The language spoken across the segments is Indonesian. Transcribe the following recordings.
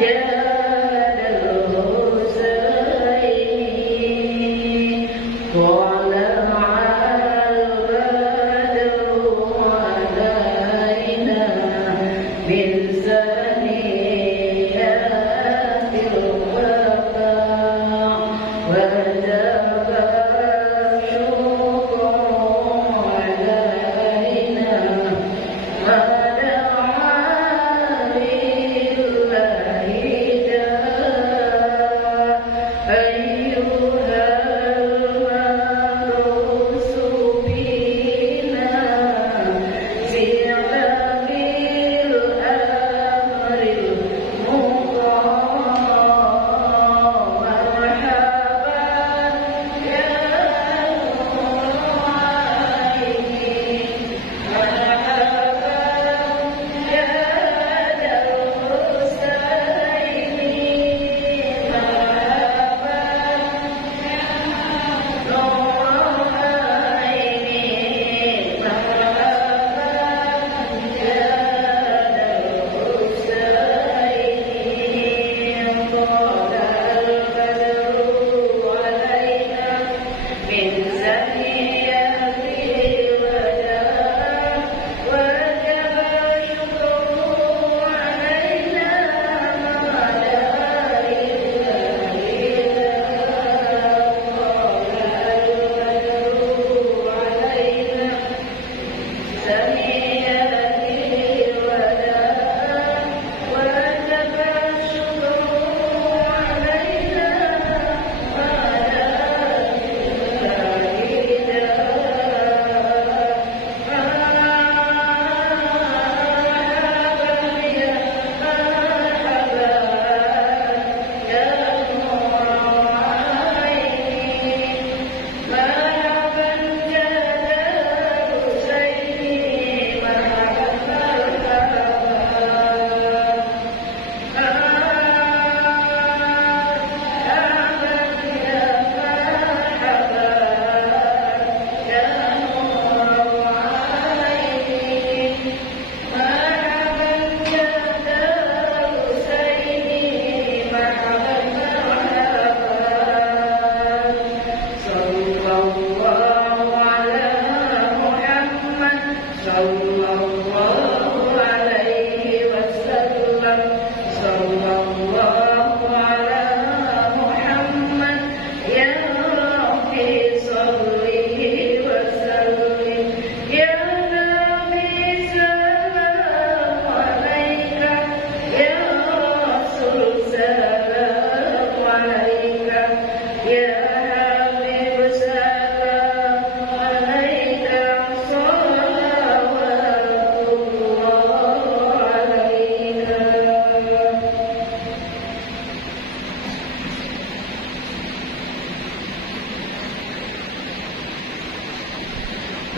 Yeah.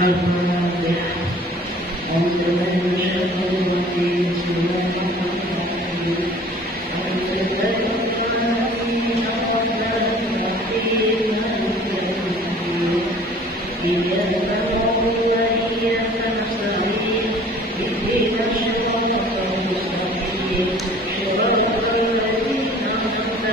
الفاتحة. أعوذ بالله من الشيطان الرجيم. بسم الله الرحمن الرحيم. الحمد لله رب العالمين الرحمن الرحيم مالك يوم الدين. إياك نعبد وإياك نستعين. اهدنا الصراط المستقيم صراط الذين أنعمت عليهم غير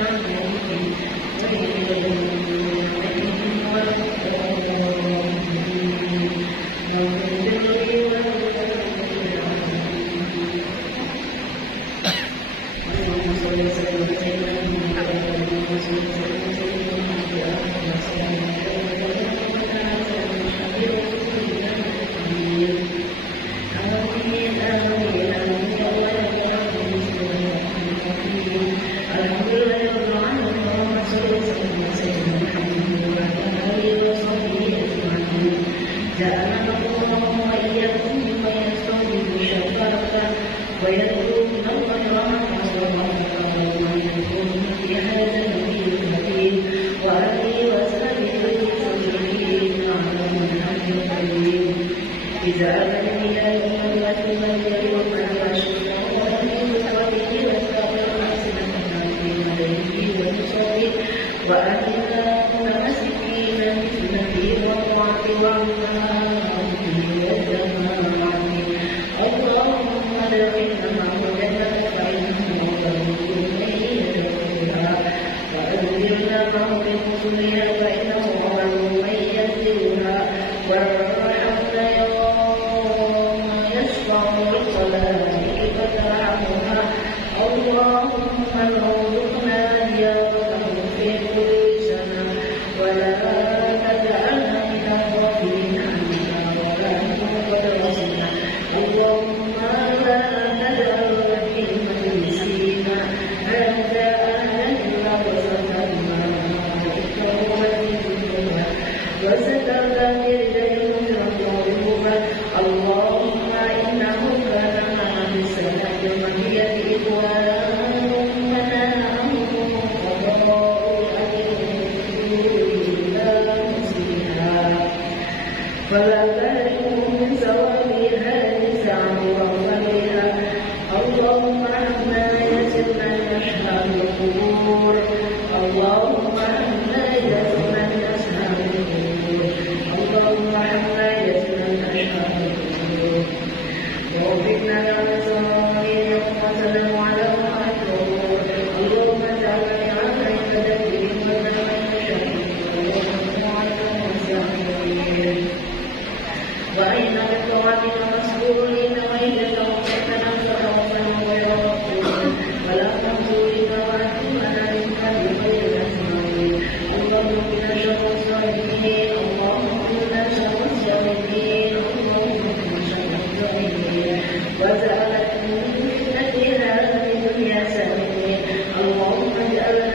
المغضوب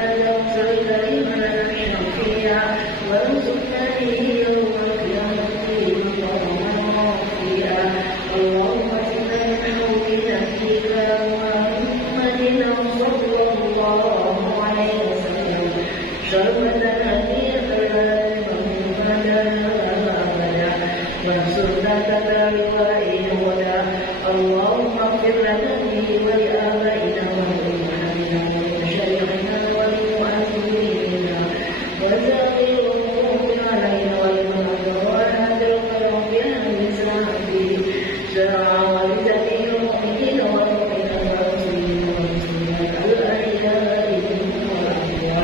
عليهم ولا الضالين.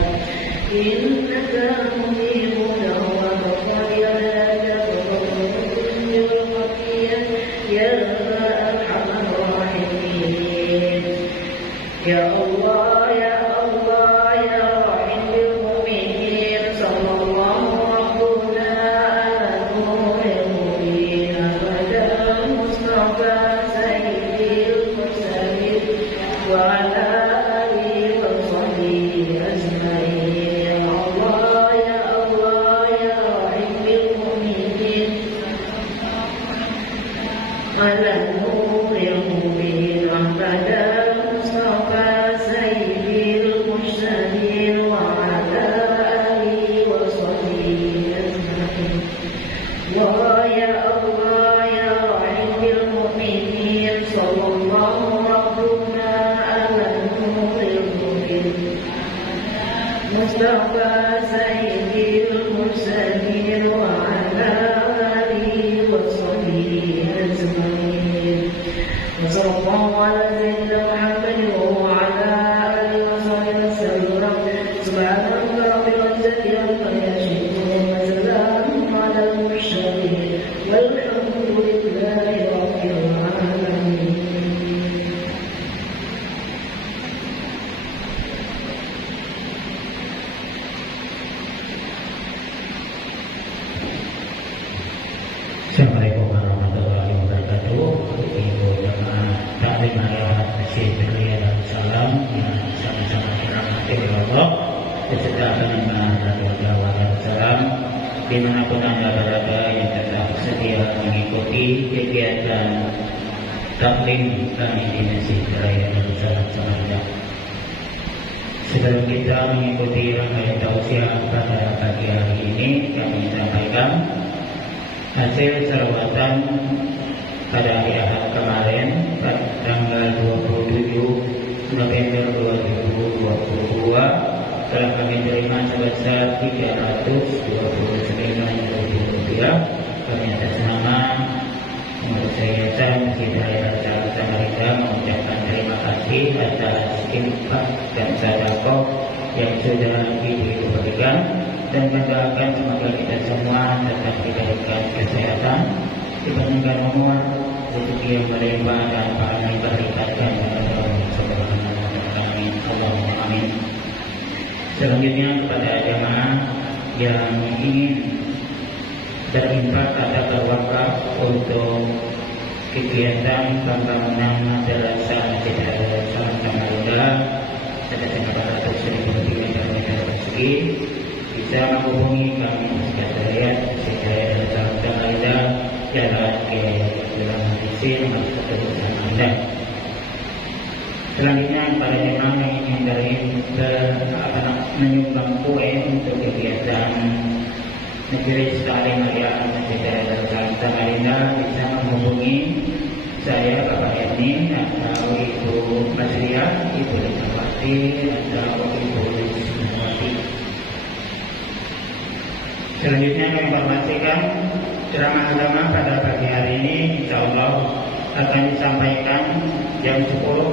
على النور المبين pada Mustafa Sayyidil مصطفى سيد المرسلين وعلى آله وصحبه أجمعين وصلى الله على سيدنا محمد وعلى آله وصحبه وسلم سبحان ربك رب العزة عما يصفون وسلام على المرسلين والحمد لله رب العالمين. Assalamualaikum warahmatullahi wabarakatuh. Ibu jemaah taklim ayat Masjid Belia Darussalam yang sama-sama dirahmati oleh Allah beserta pendengar Radio Jawa Darussalam dimanapun Anda berada yang tetap setia mengikuti kegiatan taklim kami di Masjid Belia Darussalam Samarinda. Sebelum kita mengikuti rangkaian tausiah pada pagi hari ini, kami sampaikan hasil salawatan pada hari Ahad kemarin pada tanggal 27 November 2022 telah kami terima sebesar 329 rupiah. Kami atas nama pengurus yayasan Masjid Raya Samarinda mengucapkan terima kasih atas infak dan sedekah yang sudah diberikan dan mendoakan semoga kita semua tetap diberikan kesehatan, dipanjangkan umur, rezeki yang berlimpah dan pahala yang berlimpahkan kepada Allah Subhanahu wa taala. Amin. Allahumma amin. Selanjutnya kepada jemaah yang ingin berinfak atau berwakaf untuk kegiatan pembangunan madrasah Masjid Samarinda sebesar 400.000 meter persegi bisa menghubungi kami sekretariat Masjid Darussalam Samarinda jalan ke Jalan Isi nomor 1 Samarinda. Selanjutnya para jemaah yang ingin menyumbang kue untuk kegiatan Majelis Taklim Ayat Masjid Darussalam Samarinda bisa menghubungi saya Bapak Erni atau Ibu Masriah, Ibu Lisawati atau Ibu Lisawati. Selanjutnya kami informasikan ceramah agama pada pagi hari ini insya Allah akan disampaikan jam 10.00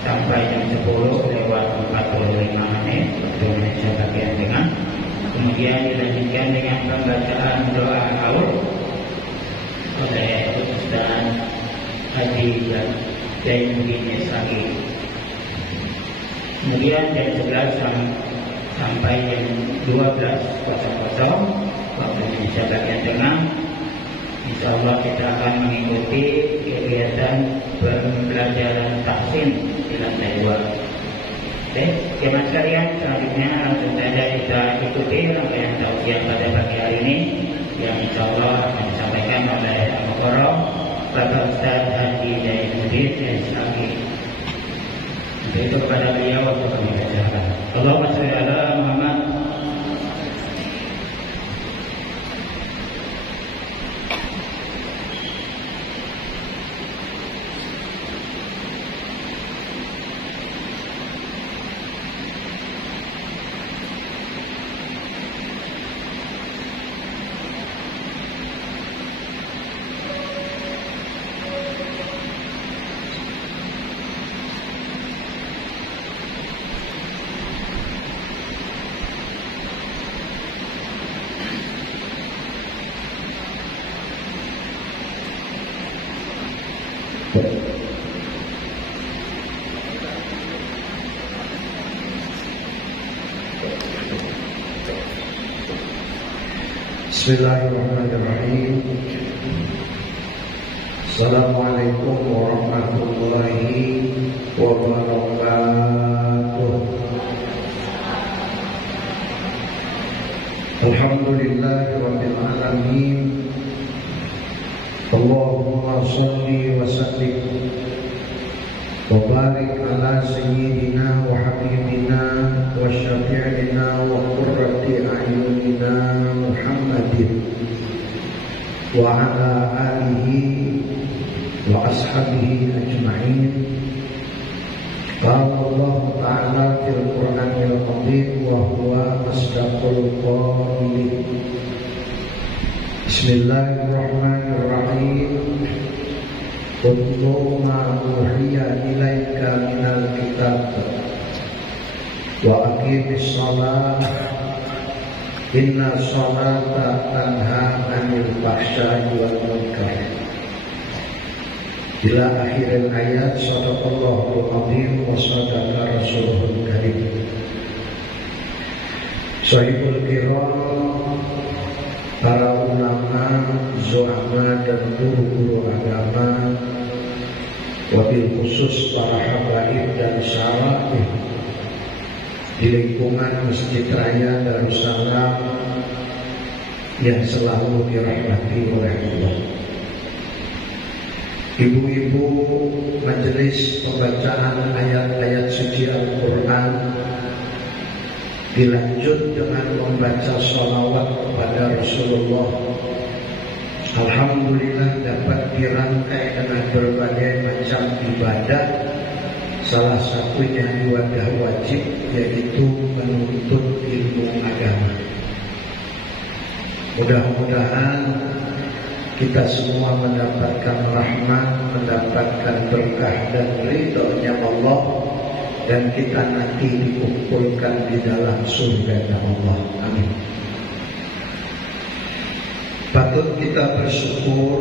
sampai jam 10:45 waktu Indonesia bagian tengah. Kemudian dilanjutkan dengan pembacaan doa haul oleh Ustaz Haji Zainuddin Islami. Kemudian jam 11 sampai jam 12.00 waktu Indonesia bagian tengah, insya Allah kita akan mengikuti kegiatan pembelajaran tahsin di lantai 2. Oke, jemaah sekalian, selanjutnya langsung saja kita ikuti rangkaian tausiah pada pagi hari ini yang insya Allah akan disampaikan oleh Al-Mukarram Bapak Ustaz Haji Zainuddin Islami. Untuk itu kepada beliau waktu kami bacakan. Allahumma sholli ala Muhammad. Bismillahirrahmanirrahim. Assalamualaikum warahmatullahi wabarakatuh. Alhamdulillahirabbil alamin. Allahumma shalli wa sallim wa barik ala sayyidina wa habibina wa syafi'ina wa qurrati a'yunina Muhammadin wa ala alihi wa ashabihi ajma'in. Qala Allah Ta'ala fil Qur'anil Azim wa huwa asdaqul qailin. Bismillahirrahmanirrahim. Utlu ma uhiya ilaika minal kitab wa aqimis shalah inna sholata tanha 'anil fahsya'i wal munkar. Ila akhir ayat. Shadaqallahul azim wa shadaqa rasuluhul karim. Sahibul kiram, para ulama, zu'ama dan guru-guru agama, wabil khusus para habaib dan syara'ih di lingkungan Masjid Raya Darussalam yang selalu dirahmati oleh Allah. Ibu-ibu majelis pembacaan ayat-ayat suci Al-Quran, dilanjut dengan membaca sholawat kepada Rasulullah. Alhamdulillah dapat dirangkai dengan berbagai macam ibadah. Salah satunya ibadah wajib, yaitu menuntut ilmu agama. Mudah-mudahan kita semua mendapatkan rahmat, mendapatkan berkah dan ridhonya Allah, dan kita nanti dikumpulkan di dalam surga Allah. Amin. Patut kita bersyukur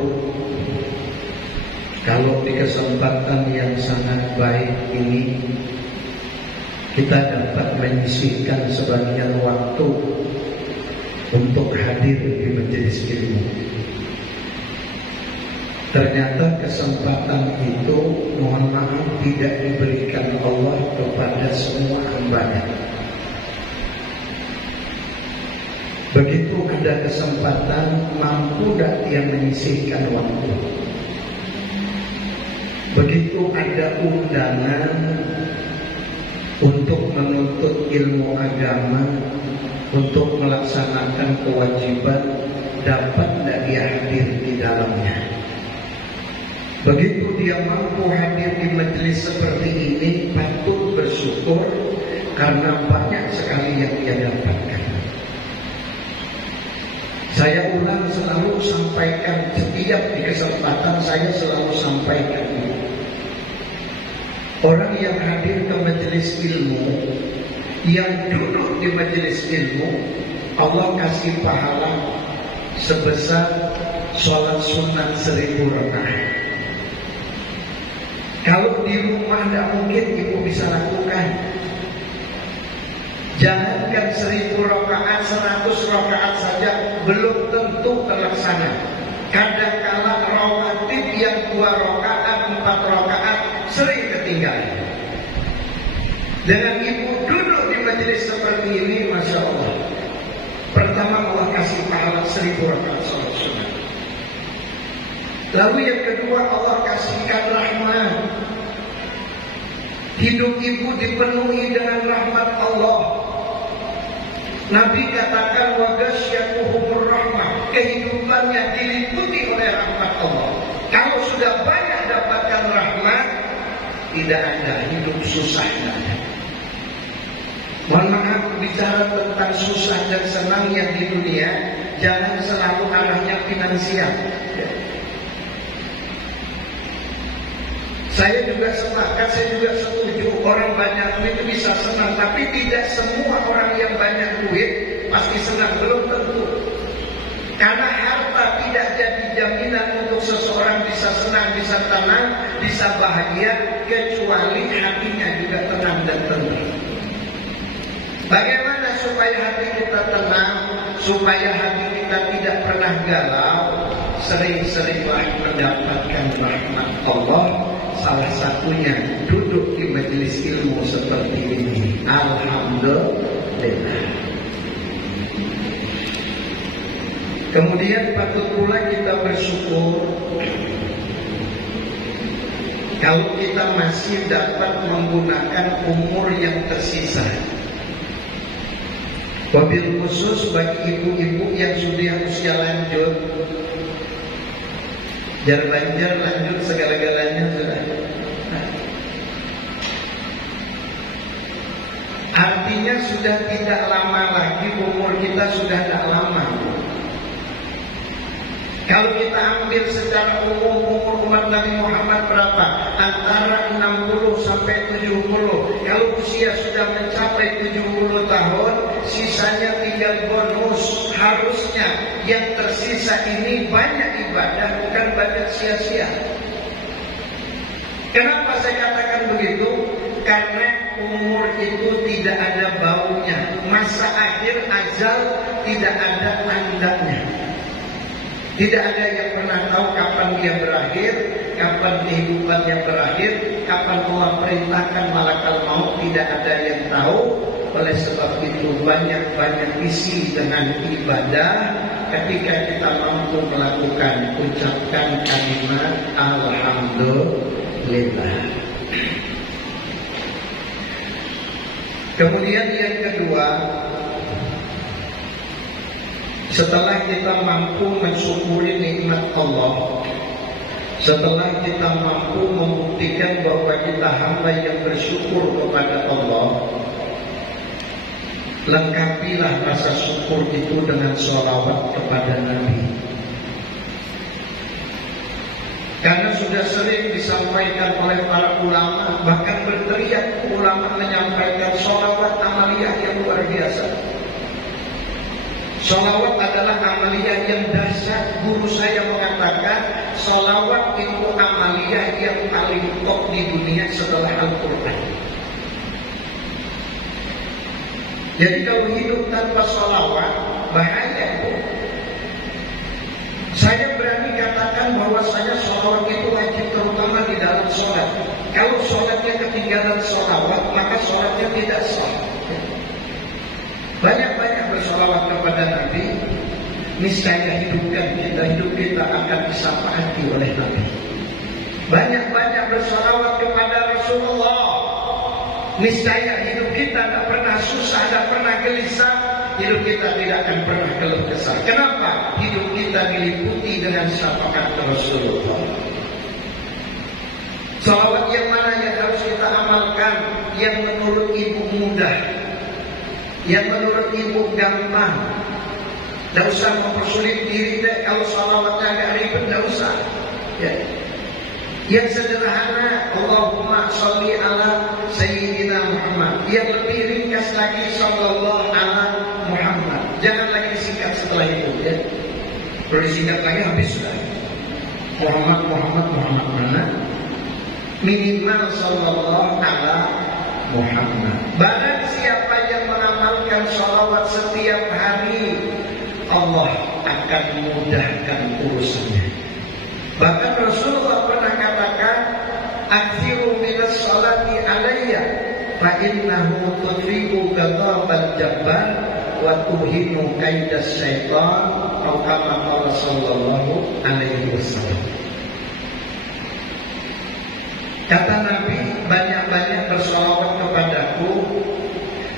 kalau di kesempatan yang sangat baik ini kita dapat menyisihkan sebagian waktu untuk hadir di majelis ilmu. Ternyata kesempatan itu, mohon maaf, tidak diberikan Allah kepada semua hamba-Nya. Begitu ada kesempatan, mampu tak dia menyisihkan waktu. Begitu ada undangan untuk menuntut ilmu agama, untuk melaksanakan kewajiban, dapat tak dia hadir di dalamnya. Begitu dia mampu hadir di majelis seperti ini, patut bersyukur karena banyak sekali yang dia dapatkan. Saya ulang, selalu sampaikan, setiap di kesempatan saya selalu sampaikan. Orang yang hadir ke majelis ilmu, yang duduk di majelis ilmu, Allah kasih pahala sebesar sholat sunat 1000 rakaat. Kalau di rumah tidak mungkin ibu bisa lakukan. Jangankan 1000 rakaat, 100 rakaat saja belum tentu terlaksana. Kadang-kala rawatib yang 2 rakaat, 4 rakaat sering ketinggalan. Dengan ibu duduk di majelis seperti ini, Masya Allah, pertama Allah kasih pahala 1000 rakaat sholat sunat. Lalu yang kedua, Allah kasihkan rahmat. Hidup ibu dipenuhi dengan rahmat Allah. Nabi katakan wa ghasyatuhumur rahmah, kehidupannya diliputi oleh rahmat Allah. Kalau sudah banyak dapatkan rahmat, tidak ada hidup susahnya. Mohon maaf, bicara tentang susah dan senang yang di dunia, jangan selalu arahnya finansial. Saya juga sepakat, saya juga setuju orang banyak duit itu bisa senang, tapi tidak semua orang yang banyak duit pasti senang, belum tentu. Karena harta tidak jadi jaminan untuk seseorang bisa senang, bisa tenang, bisa bahagia, kecuali hatinya juga tenang dan tenang. Bagaimana supaya hati kita tenang, supaya hati kita tidak pernah galau? Sering-seringlah mendapatkan rahmat Allah. Salah satunya duduk di majelis ilmu seperti ini. Alhamdulillah. Kemudian patut pula kita bersyukur kalau kita masih dapat menggunakan umur yang tersisa. Wabil khusus bagi ibu-ibu yang sudah usia lanjut, jar banjar lanjut segala-galanya sudah. Artinya sudah tidak lama lagi, umur kita sudah tidak lama. Kalau kita ambil secara umum, umur umat Nabi Muhammad berapa? Antara 60 sampai 70. Kalau usia sudah mencapai 70 tahun, sisanya tinggal bonus. Harusnya yang tersisa ini banyak ibadah, bukan banyak sia-sia. Kenapa saya katakan begitu? Karena umur itu tidak ada baunya. Masa akhir ajal tidak ada tandanya. Tidak ada yang pernah tahu kapan dia berakhir, kapan kehidupannya berakhir, kapan Allah perintahkan malakal maut, tidak ada yang tahu. Oleh sebab itu banyak-banyak isi dengan ibadah. Ketika kita mampu melakukan, ucapkan kalimat Alhamdulillah. Kemudian yang kedua, setelah kita mampu mensyukuri nikmat Allah, setelah kita mampu membuktikan bahwa kita hamba yang bersyukur kepada Allah, lengkapilah rasa syukur itu dengan sholawat kepada Nabi. Karena sudah sering disampaikan oleh para ulama, bahkan berteriak ulama menyampaikan sholawat amaliyah yang luar biasa. Sholawat adalah amaliyah yang dahsyat. Guru saya mengatakan sholawat itu amaliyah yang paling top di dunia setelah Al-Quran. Jadi kalau hidup tanpa sholawat, bahaya. Saya berani katakan bahwasanya sholawat itu wajib, terutama di dalam sholat. Kalau sholatnya ketinggalan sholawat, maka sholatnya tidak sah. Banyak-banyak bersolawat kepada Nabi, niscaya hidup kita akan disapati oleh Nabi. Banyak-banyak bersolawat kepada Rasulullah, niscaya hidup kita tidak pernah susah, tidak pernah gelisah, hidup kita tidak akan pernah keluh kesah. Kenapa? Hidup kita diliputi dengan syafaat Rasulullah. Solawat yang mana yang harus kita amalkan? Yang menurut ibu mudah, yang menurut ibu gampang. Tidak usah mempersulit diri deh. Kalau salawatnya agak ribet, tidak usah ya. Yang sederhana, Allahumma sholli ala Sayyidina Muhammad. Yang lebih ringkas lagi, sallallahu ala Muhammad. Jangan lagi disingkat setelah itu ya. Kalau disingkat lagi habis sudah. Muhammad mana? Minimal sallallahu ala Muhammad. Barang siapa yang mengamalkan sholawat setiap hari, Allah akan memudahkan urusannya. Bahkan Rasulullah pernah katakan, "Aktsiru minas sholati alayya, fa innahu tudriku ghadabal jabbar wa tuhinu kaidas syaitan." Atau kama qala sallallahu alaihi wasallam. Kata Nabi, banyak-banyak bersolawat kepadaku,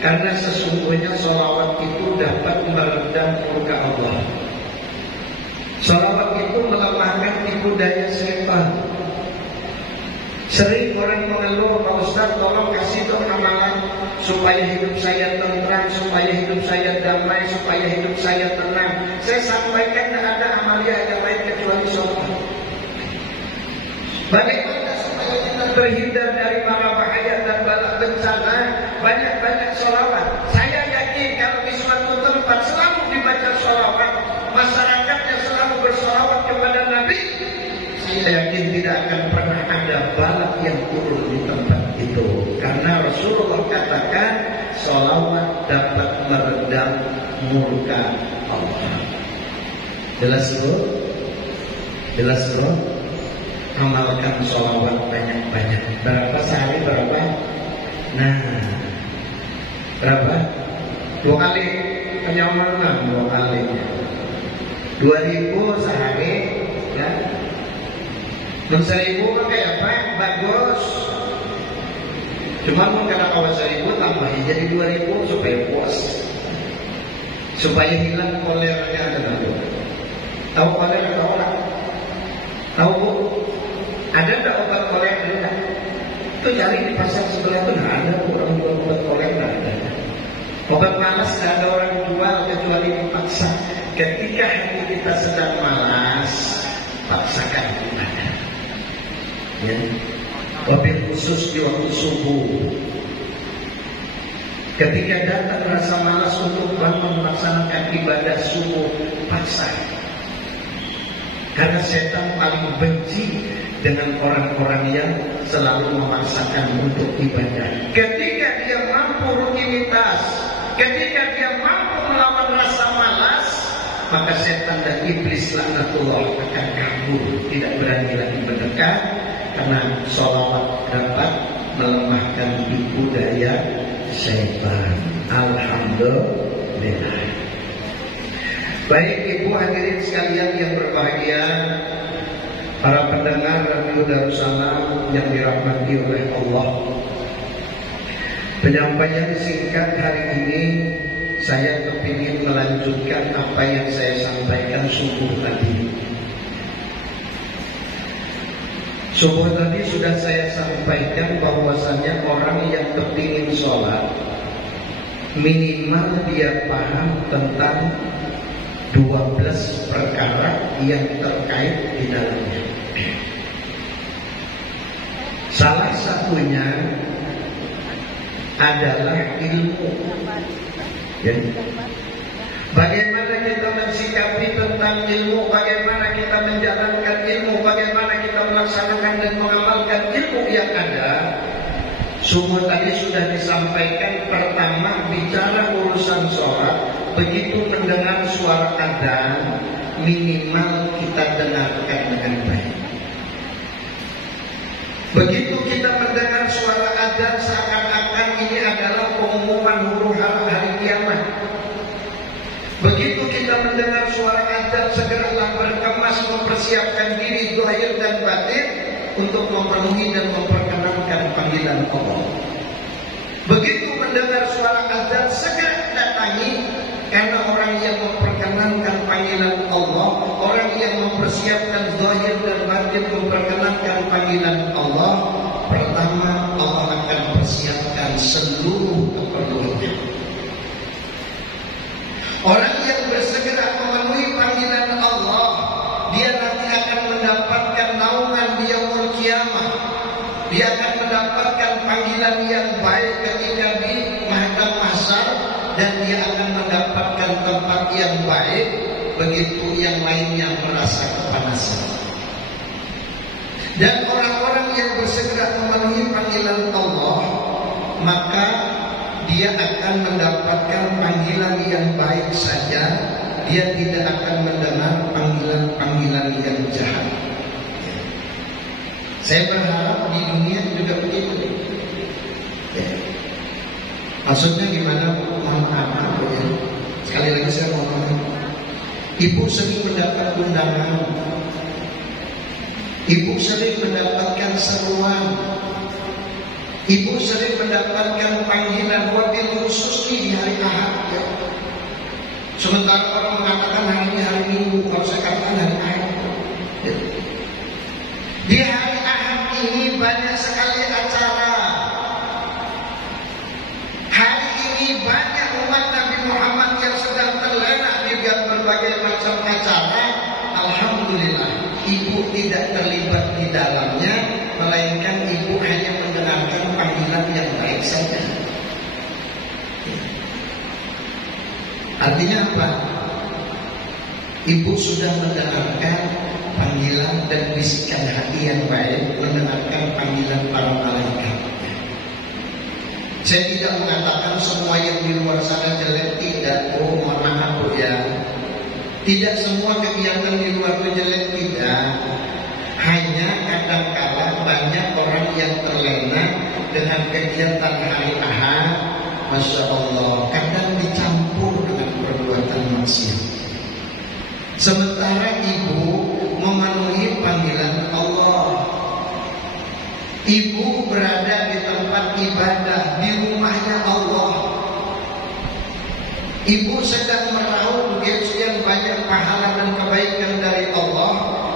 karena sesungguhnya solawat itu dapat meredam murka Allah. Solawat itu melemahkan tipu daya setan. Sering orang mengeluh, Pak Ustaz tolong kasih dong amalan supaya hidup saya tentram, supaya hidup saya damai, supaya hidup saya tenang. Saya sampaikan tidak ada amalia yang lain kecuali solawat. Bagaimana supaya kita terhindar dari para bahaya dan bala bencana? Banyak-banyak sholawat. Saya yakin kalau di suatu tempat selalu dibaca sholawat, masyarakatnya selalu bersolawat kepada Nabi, saya yakin tidak akan pernah ada bala yang turun di tempat itu. Karena Rasulullah katakan sholawat dapat meredam murka Allah. Jelas bro? Jelas bro? Amalkan sholawat banyak-banyak. Berapa sehari berapa? Nah, berapa? 2 kali penyamaran, 2 kali. 2.000 sehari, ya. 6.000 kan kayak apa? Bagus. Cuma mau kena kawan 1.000 tambahin jadi 2.000 supaya puas, supaya hilang kolernya. Tahu koler atau orang? Tahu bu? Ada tak obat koler? Itu cari di pasar sebelah itu nggak ada, orang jual obat koler nggak ada. Obat malas tidak ada orang jual kecuali dipaksa. Ketika hati kita sedang malas, paksakan ibadah. Ya. Wabil khusus di waktu subuh. Ketika datang rasa malas untuk bangun melaksanakan ibadah subuh, paksa. Karena setan paling benci dengan orang-orang yang selalu memaksakan untuk ibadah. Ketika dia mampu rutinitas, ketika dia mampu melawan rasa malas, maka setan dan iblis laknatullah akan kabur, tidak berani lagi mendekat, karena sholawat dapat melemahkan tipu daya syaitan. Alhamdulillah. Baik ibu hadirin sekalian yang berbahagia, para pendengar Radio Darussalam yang dirahmati oleh Allah, penyampaian singkat hari ini saya kepingin melanjutkan apa yang saya sampaikan subuh tadi. Subuh tadi sudah saya sampaikan bahwasannya orang yang kepingin sholat minimal dia paham tentang 12 perkara yang terkait di dalamnya. Salah satunya adalah ilmu. Jadi, bagaimana kita mensikapi tentang ilmu, bagaimana kita menjalankan ilmu, bagaimana kita melaksanakan dan mengamalkan ilmu yang ada. Semua tadi sudah disampaikan. Pertama, bicara urusan sholat, begitu mendengar suara adzan, minimal kita dengarkan dengan baik. Begitu kita mendengar suara adzan, seakan-akan ini adalah pengumuman huru hara hari kiamat. Begitu kita mendengar suara adzan, segeralah berkemas mempersiapkan diri zahir dan batin untuk memenuhi dan memperkenankan panggilan Allah. Begitu mendengar suara adzan, segera datangi, karena orang yang memperkenankan panggilan Allah, orang yang mempersiapkan zahir dan batin memperkenankan panggilan Allah, pertama Allah akan persiapkan seluruh keperluannya. Orang yang bersegera memenuhi panggilan Allah, dia nanti akan mendapatkan naungan di yaumul kiamah. Dia akan mendapatkan panggilan yang baik ketika di mahkamah mahsyar, dan dia akan mendapatkan tempat yang baik begitu yang lainnya merasa kepanasan. Dan orang-orang yang bersegera memenuhi panggilan Allah, maka dia akan mendapatkan panggilan yang baik saja. Dia tidak akan mendengar panggilan-panggilan yang jahat. Saya berharap di dunia juga begitu. Ya. Maksudnya gimana? Mohon maaf ya. Sekali lagi saya ngomong. Ibu sering mendapat undangan. Ibu sering mendapatkan seruan. Ibu sering mendapatkan panggilan wabil khusus di hari Ahad. Ya. Sementara orang mengatakan hari ini hari Minggu, kalau saya katakan hari Ahad. Ya. Di hari Ahad ini banyak sekali acara. Hari ini banyak umat Nabi Muhammad yang sedang terlena di berbagai macam acara. Alhamdulillah, ibu tidak terlibat di dalamnya, melainkan ibu hanya mendengarkan panggilan yang baik saja. Artinya apa? Ibu sudah mendengarkan panggilan dan bisikan hati yang baik, mendengarkan panggilan para malaikat. Saya tidak mengatakan semua yang di luar sana jelek, tidak. Oh, mohon maaf ya. Tidak semua kegiatan di luar itu jelek, tidak. Hanya kadang-kala banyak orang yang terlena dengan kegiatan hari Ahad, Masya Allah, kadang dicampur dengan perbuatan maksiat. Sementara ibu memenuhi panggilan Allah. Ibu berada di tempat ibadah, di rumahnya Allah. Ibu sedang meraup sekian banyak pahala dan kebaikan dari Allah.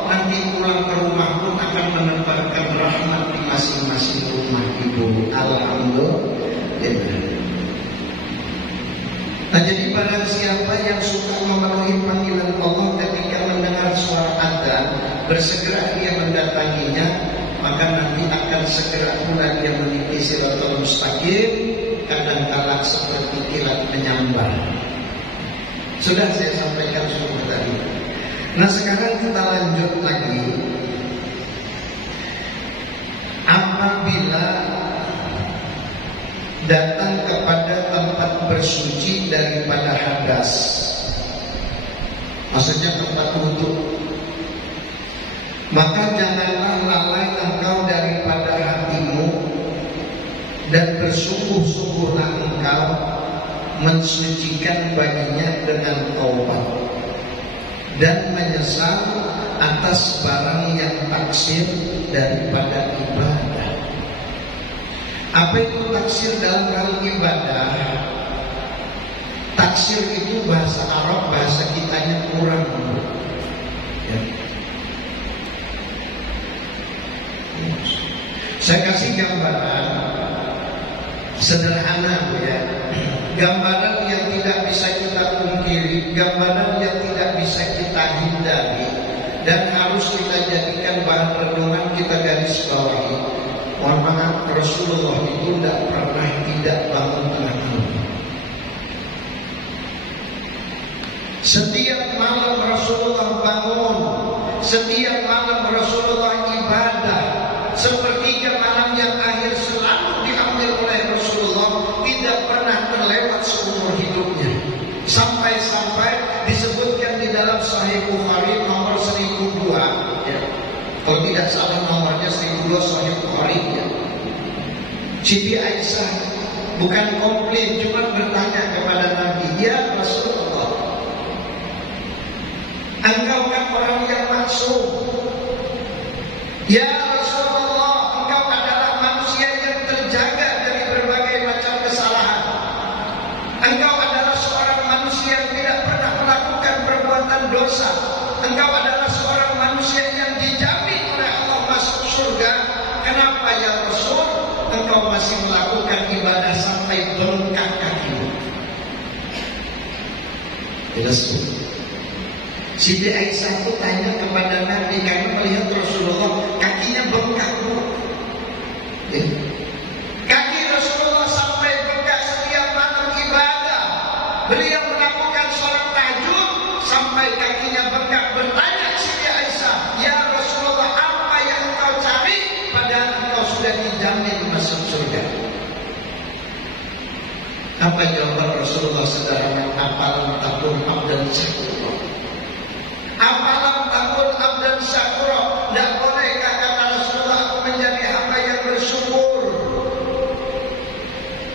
Nanti pulang ke rumah pun akan menempatkan rahmat di masing-masing rumah ibu. Alhamdulillah. Nah, jadi barang siapa yang suka memenuhi panggilan Allah ketika mendengar suara adzan, bersegera dia mendatanginya, maka nanti akan segera pula dia meniti siratal mustaqim, kadang-kala seperti kilat menyambar. Sudah saya sampaikan semua tadi. Nah, sekarang kita lanjut lagi. Apabila datang kepada tempat bersuci daripada hadas, maksudnya tempat wudhu, maka janganlah lalai engkau daripada hatimu dan bersungguh-sungguhlah engkau mensucikan baginya dengan taubat dan menyesal atas barang yang taksir daripada ibadah. Apa itu taksir dalam hal ibadah? Taksir itu bahasa Arab, bahasa kitanya kurang. Ya. Saya kasih gambaran sederhana, ya. Gambaran yang tidak bisa kita pungkiri, gambaran yang tidak bisa kita hindari, dan harus kita jadikan bahan renungan, kita garis bawahi. Mohon maaf, Rasulullah itu tidak pernah tidak bangun tengah malam. Setiap malam Rasulullah bangun, setiap malam Rasulullah ibadah. Sepertiga malam yang akhir selalu diambil oleh Rasulullah, tidak pernah terlewat seumur hidupnya. Sampai-sampai disebutkan di dalam Sahih Bukhari nomor 1002, ya. Kalau tidak salah nomornya 1002 Sahih Bukhari, ya. Siti Aisyah bukan komplain, cuma bertanya kepada Nabi, ya Rasulullah, engkau kan orang yang maksum. Ya Rasulullah, engkau adalah manusia yang terjaga dari berbagai macam kesalahan. Engkau adalah seorang manusia yang tidak pernah melakukan perbuatan dosa. Engkau adalah seorang manusia yang dijamin oleh Allah masuk surga. Kenapa ya Rasul, engkau masih melakukan ibadah sampai bengkak kakimu? Jelas. Siti Aisyah itu tanya kepada Nabi karena melihat Rasulullah kakinya bengkak. Ya. Kaki Rasulullah sampai bengkak setiap malam ibadah. Beliau melakukan sholat tahajud sampai kakinya bengkak. Bertanya Siti Aisyah, ya Rasulullah, apa yang engkau cari? Padahal engkau sudah dijamin masuk surga. Apa jawaban Rasulullah saudara? Apalam takun abdan syakur. Apalam takun abdan syakur. Tidak bolehkah kata Rasulullah aku menjadi hamba yang bersyukur?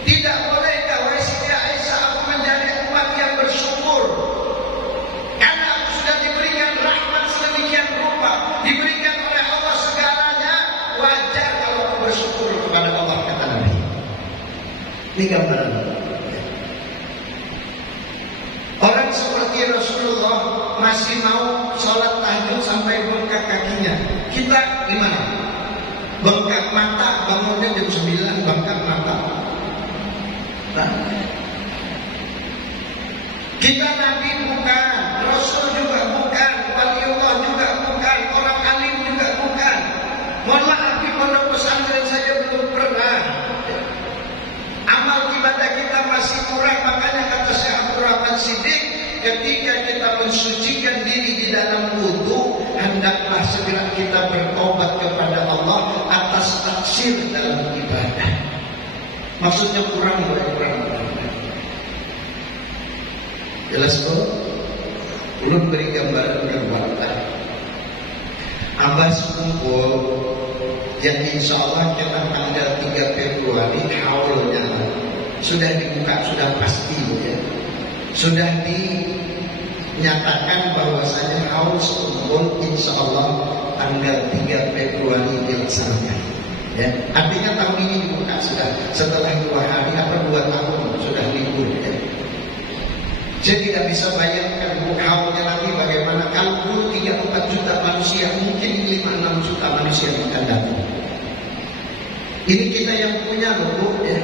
Tidak bolehkah wahai Siti Aisyah aku menjadi umat yang bersyukur? Karena aku sudah diberikan rahmat sedemikian rupa, diberikan oleh Allah segalanya. Wajar kalau aku bersyukur kepada Allah, kata Nabi. Ini gambaran. Orang seperti Rasulullah masih mau sholat tahajud sampai bengkak kakinya. Kita gimana? Bengkak mata, bangunnya jam 9, bengkak mata. Nah, kita Nabi bukan, Rasul juga bukan, waliullah juga bukan, orang alim juga bukan. Mohon maaf, di pondok pesantren saja belum pernah. Amal ibadah kita masih kurang, makanya kata Syekh Abdul Rahman Siddiq, ketika kita mensucikan diri di dalam wudu, hendaklah segera kita bertobat kepada Allah atas taksir dalam ibadah. Maksudnya kurang. Jelas kok? Belum beri gambaran. Abah kumpul yang insya Allah kita tanggal 3 Februari haulnya sudah dibuka, sudah pasti, ya. Sudah dinyatakan bahwasanya haul kumpul insya Allah tanggal 3 Februari dilaksanakan, ya. Artinya tahun ini dibuka sudah, setelah 2 hari atau 2 tahun sudah libur, ya. Saya tidak bisa bayangkan haulnya nanti bagaimana. Kalau dulu 3-4 juta manusia, mungkin 5-6 juta manusia yang akan datang. Ini kita yang punya loh, Bu, ya.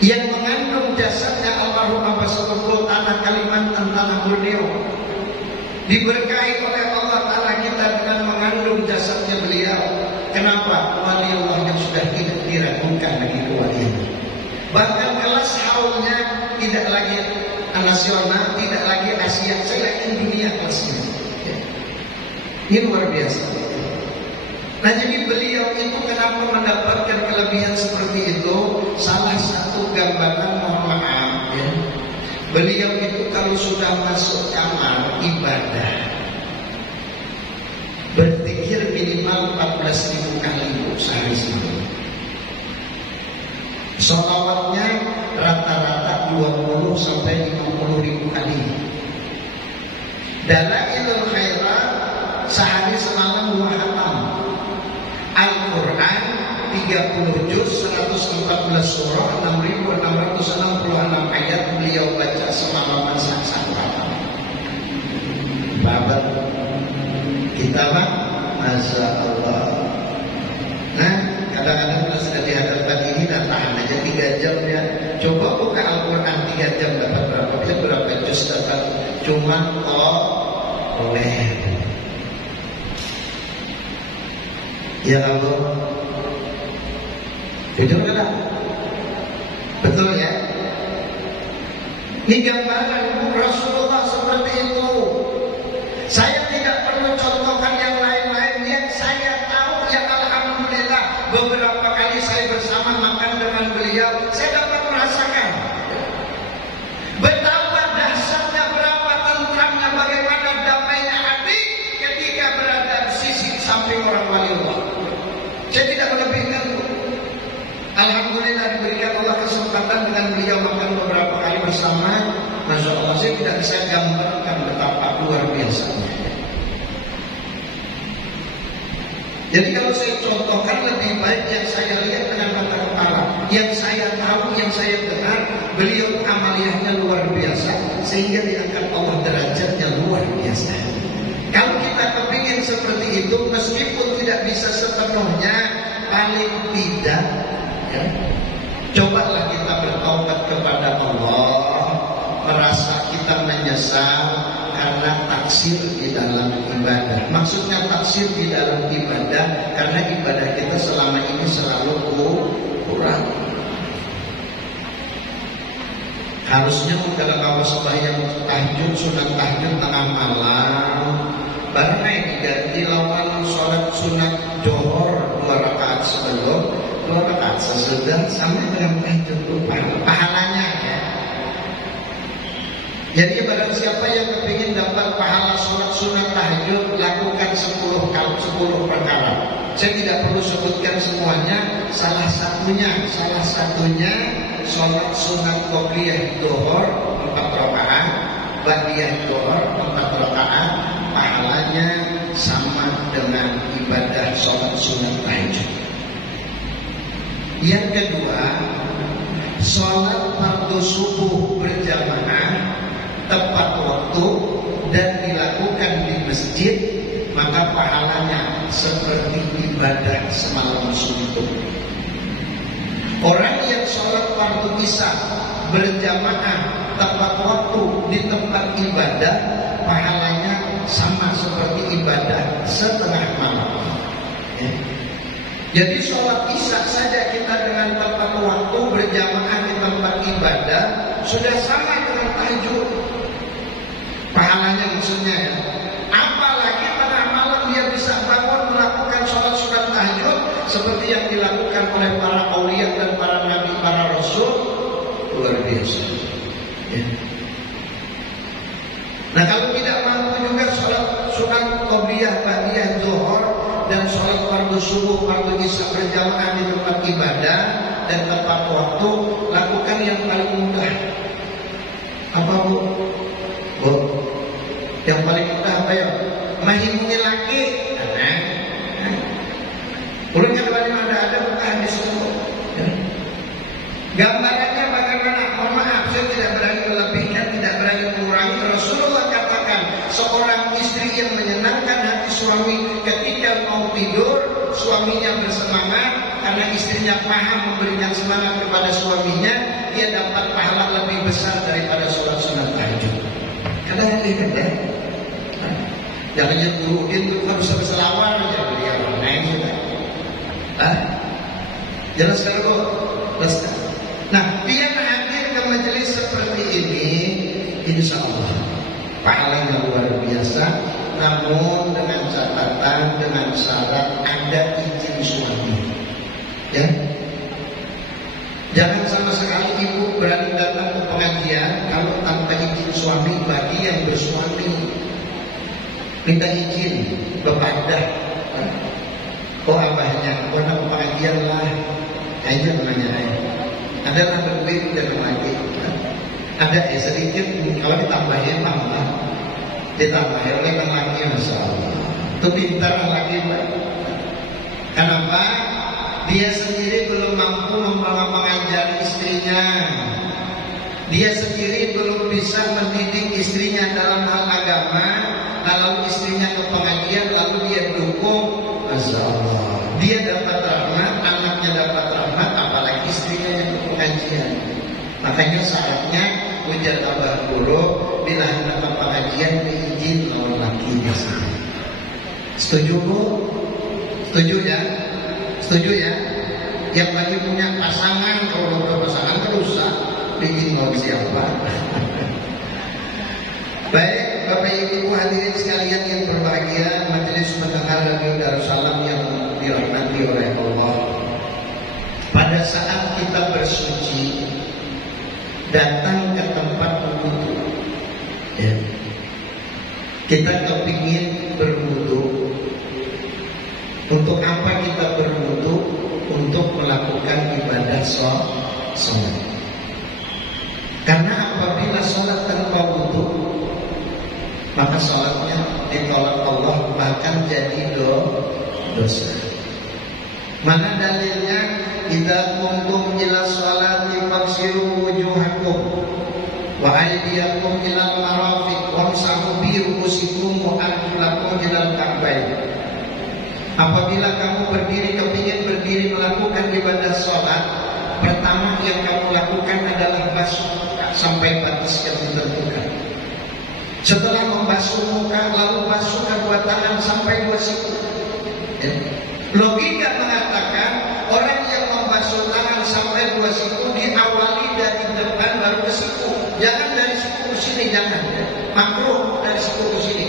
yang mengandung jasadnya almarhum Abah Sokopul tanah Kalimantan, tanah Borneo. Diberkahi oleh Allah Ta'ala kita dengan mengandung jasadnya beliau. Kenapa? Wali Allah yang sudah tidak diragukan lagi kewalian. Bahkan kelas haulnya tidak lagi nasional, tidak lagi Asia, selain dunia kelasnya. Ini luar biasa. Nah, jadi beliau itu kenapa mendapatkan kelebihan seperti itu? Salah satu gambaran, mohon maaf ya, beliau itu kalau sudah masuk kamar ibadah, berzikir minimal 14.000 kali sehari semalam. Sholawatnya rata-rata 20 sampai 50.000 kali. Dalailul khairat sehari semalam 2 khatam. Al-Quran 30 juz, 114 surah, 6.666 ayat beliau baca semalaman satu khatam. Babat kita mah Masya Allah. Nah, kadang-kadang kalau sudah di hadapan ini dan tahan aja 3 jam ya. Coba buka Al-Quran 3 jam dapat berapa? Bisa berapa juz dapat? Cuma oleh ya Allah. Betul kan? Betul ya? Ini gambaran Rasulullah seperti itu. Saya tidak perlu contohkan yang lain-lain. Yang saya tahu ya alhamdulillah, beberapa kali saya bersama makan dengan beliau, saya dapat merasakan betapa dahsyatnya, berapa tentramnya, bagaimana damainya hati ketika berada di sisi samping orang wali Allah. Saya tidak melebihkan. Alhamdulillah diberikan Allah kesempatan dengan beliau makan beberapa kali bersama. Masya Allah, saya tidak bisa gambarkan betapa luar biasanya. Jadi kalau saya contohkan, lebih baik yang saya lihat dengan mata kepala, yang saya tahu, yang saya dengar, beliau amaliyahnya luar biasa, sehingga diangkat Allah derajatnya luar biasa. Kalau kita kepingin seperti itu, meskipun tidak bisa sepenuhnya, paling tidak ya, cobalah kita bertaubat kepada Allah, merasa kita menyesal karena taksir di dalam ibadah. Maksudnya taksir di dalam ibadah karena ibadah kita selama ini selalu kurang. Harusnya kalau kau sembahyang tahajud, sunat tahajud tengah malam, baru diganti lawan sholat sunat johor 2 rakaat sebelum, 2 rakaat sesudah, sama dengan tahajud pahalanya ya. Jadi barang siapa yang kepingin dapat pahala sholat sunat tahajud, lakukan 10 perkara. Saya tidak perlu sebutkan semuanya. Salah satunya sholat sunat qobliyah dhuhur 4 rakaat, ba'diyah dhuhur 4 rakaat, pahalanya sama dengan ibadah sholat sunat tahajud. Yang kedua, sholat fardu subuh berjamaah tepat waktu dan dilakukan di masjid, maka pahalanya seperti ibadah semalam suntuk. Orang yang sholat fardu isya berjamaah tepat waktu di tempat ibadah, pahalanya sama seperti ibadah setengah malam ya. Jadi sholat isya saja kita dengan tepat waktu berjamaah di tempat ibadah sudah sama dengan tahajud pahalanya, maksudnya ya. Apalagi tengah malam dia bisa bangun melakukan sholat sunat tahajud seperti yang dilakukan oleh para aulia dan para nabi, para rasul, luar biasa ya. Nah, kalau tidak mampu juga sholat sunat qobliyah, ba'diyah, zuhur dan sholat fardu subuh, fardu isya berjamaah di tempat ibadah dan tepat waktu, lakukan yang paling mudah. Apa bu? Bu, yang paling mudah apa ya? Mahimuni laki. Ulun yang paling ada bukan di situ. Gambarannya bagaimana? Mohon maaf, saya tidak berani melebihkan, tidak berani mengurangi. Rasulullah katakan, seorang istri yang menyenangkan hati suami ketika mau tidur, suaminya bersemangat karena istrinya paham memberikan semangat kepada suaminya, dia dapat pahala lebih besar daripada sholat sunat tahajud. Kadang lihat ya, jangan nyeturuhin tuh harus berselawar aja dia main sudah. Jelas sekali kok. Nah, dia hadir ke majelis seperti ini, insya Allah pahalanya luar biasa. Namun dengan catatan, dengan syarat ada izin suami. Ya, jangan sama sekali ibu berani datang ke pengajian kalau tanpa izin suami. Bagi yang bersuami, minta izin bepadah. Oh abahnya, oh nak pengajian lah, aja menanya adalah berduit dan lagi. Ada sedikit kalau ditambahin tambah, ditambahin oleh laki, masya Allah. Itu pintar laki Pak. Kenapa? Dia sendiri belum mampu mengajar istrinya. Dia sendiri belum bisa mendidik istrinya dalam hal agama. Lalu istrinya ke pengajian, lalu dia dukung, masya Allah. Dia dapat rahmat, anaknya dapat rahmat, apalagi istrinya yang ke pengajian. Makanya syaratnya ujar abah guru bila hendak ke pengajian diizin lawan lakinya sendiri. Setuju Bu? Setuju ya? Setuju ya? Yang lagi punya pasangan, kalau udah pasangan terus bikin mau siapa? Baik, Bapak Ibu hadirin sekalian yang berbahagia, majelis pendengar Radio Darussalam yang dirahmati oleh Allah. Pada saat kita bersuci, datang ke tempat wudu, ya. Kita kepingin berwudu. Untuk apa kita berwudu? Untuk melakukan ibadah sholat. Karena apabila sholat tanpa wudu, maka sholatnya ditolak Allah, bahkan jadi dosa. Mana dalilnya? Idza kuntum ila sholati faghsilu wujuhakum wa aydiyakum ila al-marafiq wamsahu bi ru'usikum wa arjulakum ila al-ka'bayn. Apabila kamu kepingin berdiri melakukan ibadah sholat, pertama yang kamu lakukan adalah basuh muka sampai batas yang ditentukan. Setelah membasuh muka, lalu basuh kedua tangan sampai dua siku. Ya. Logika mengatakan orang yang membasuh tangan sampai dua siku diawali dari depan baru ke siku. Jangan dari siku ke sini, jangan. Makruh dari siku ke sini.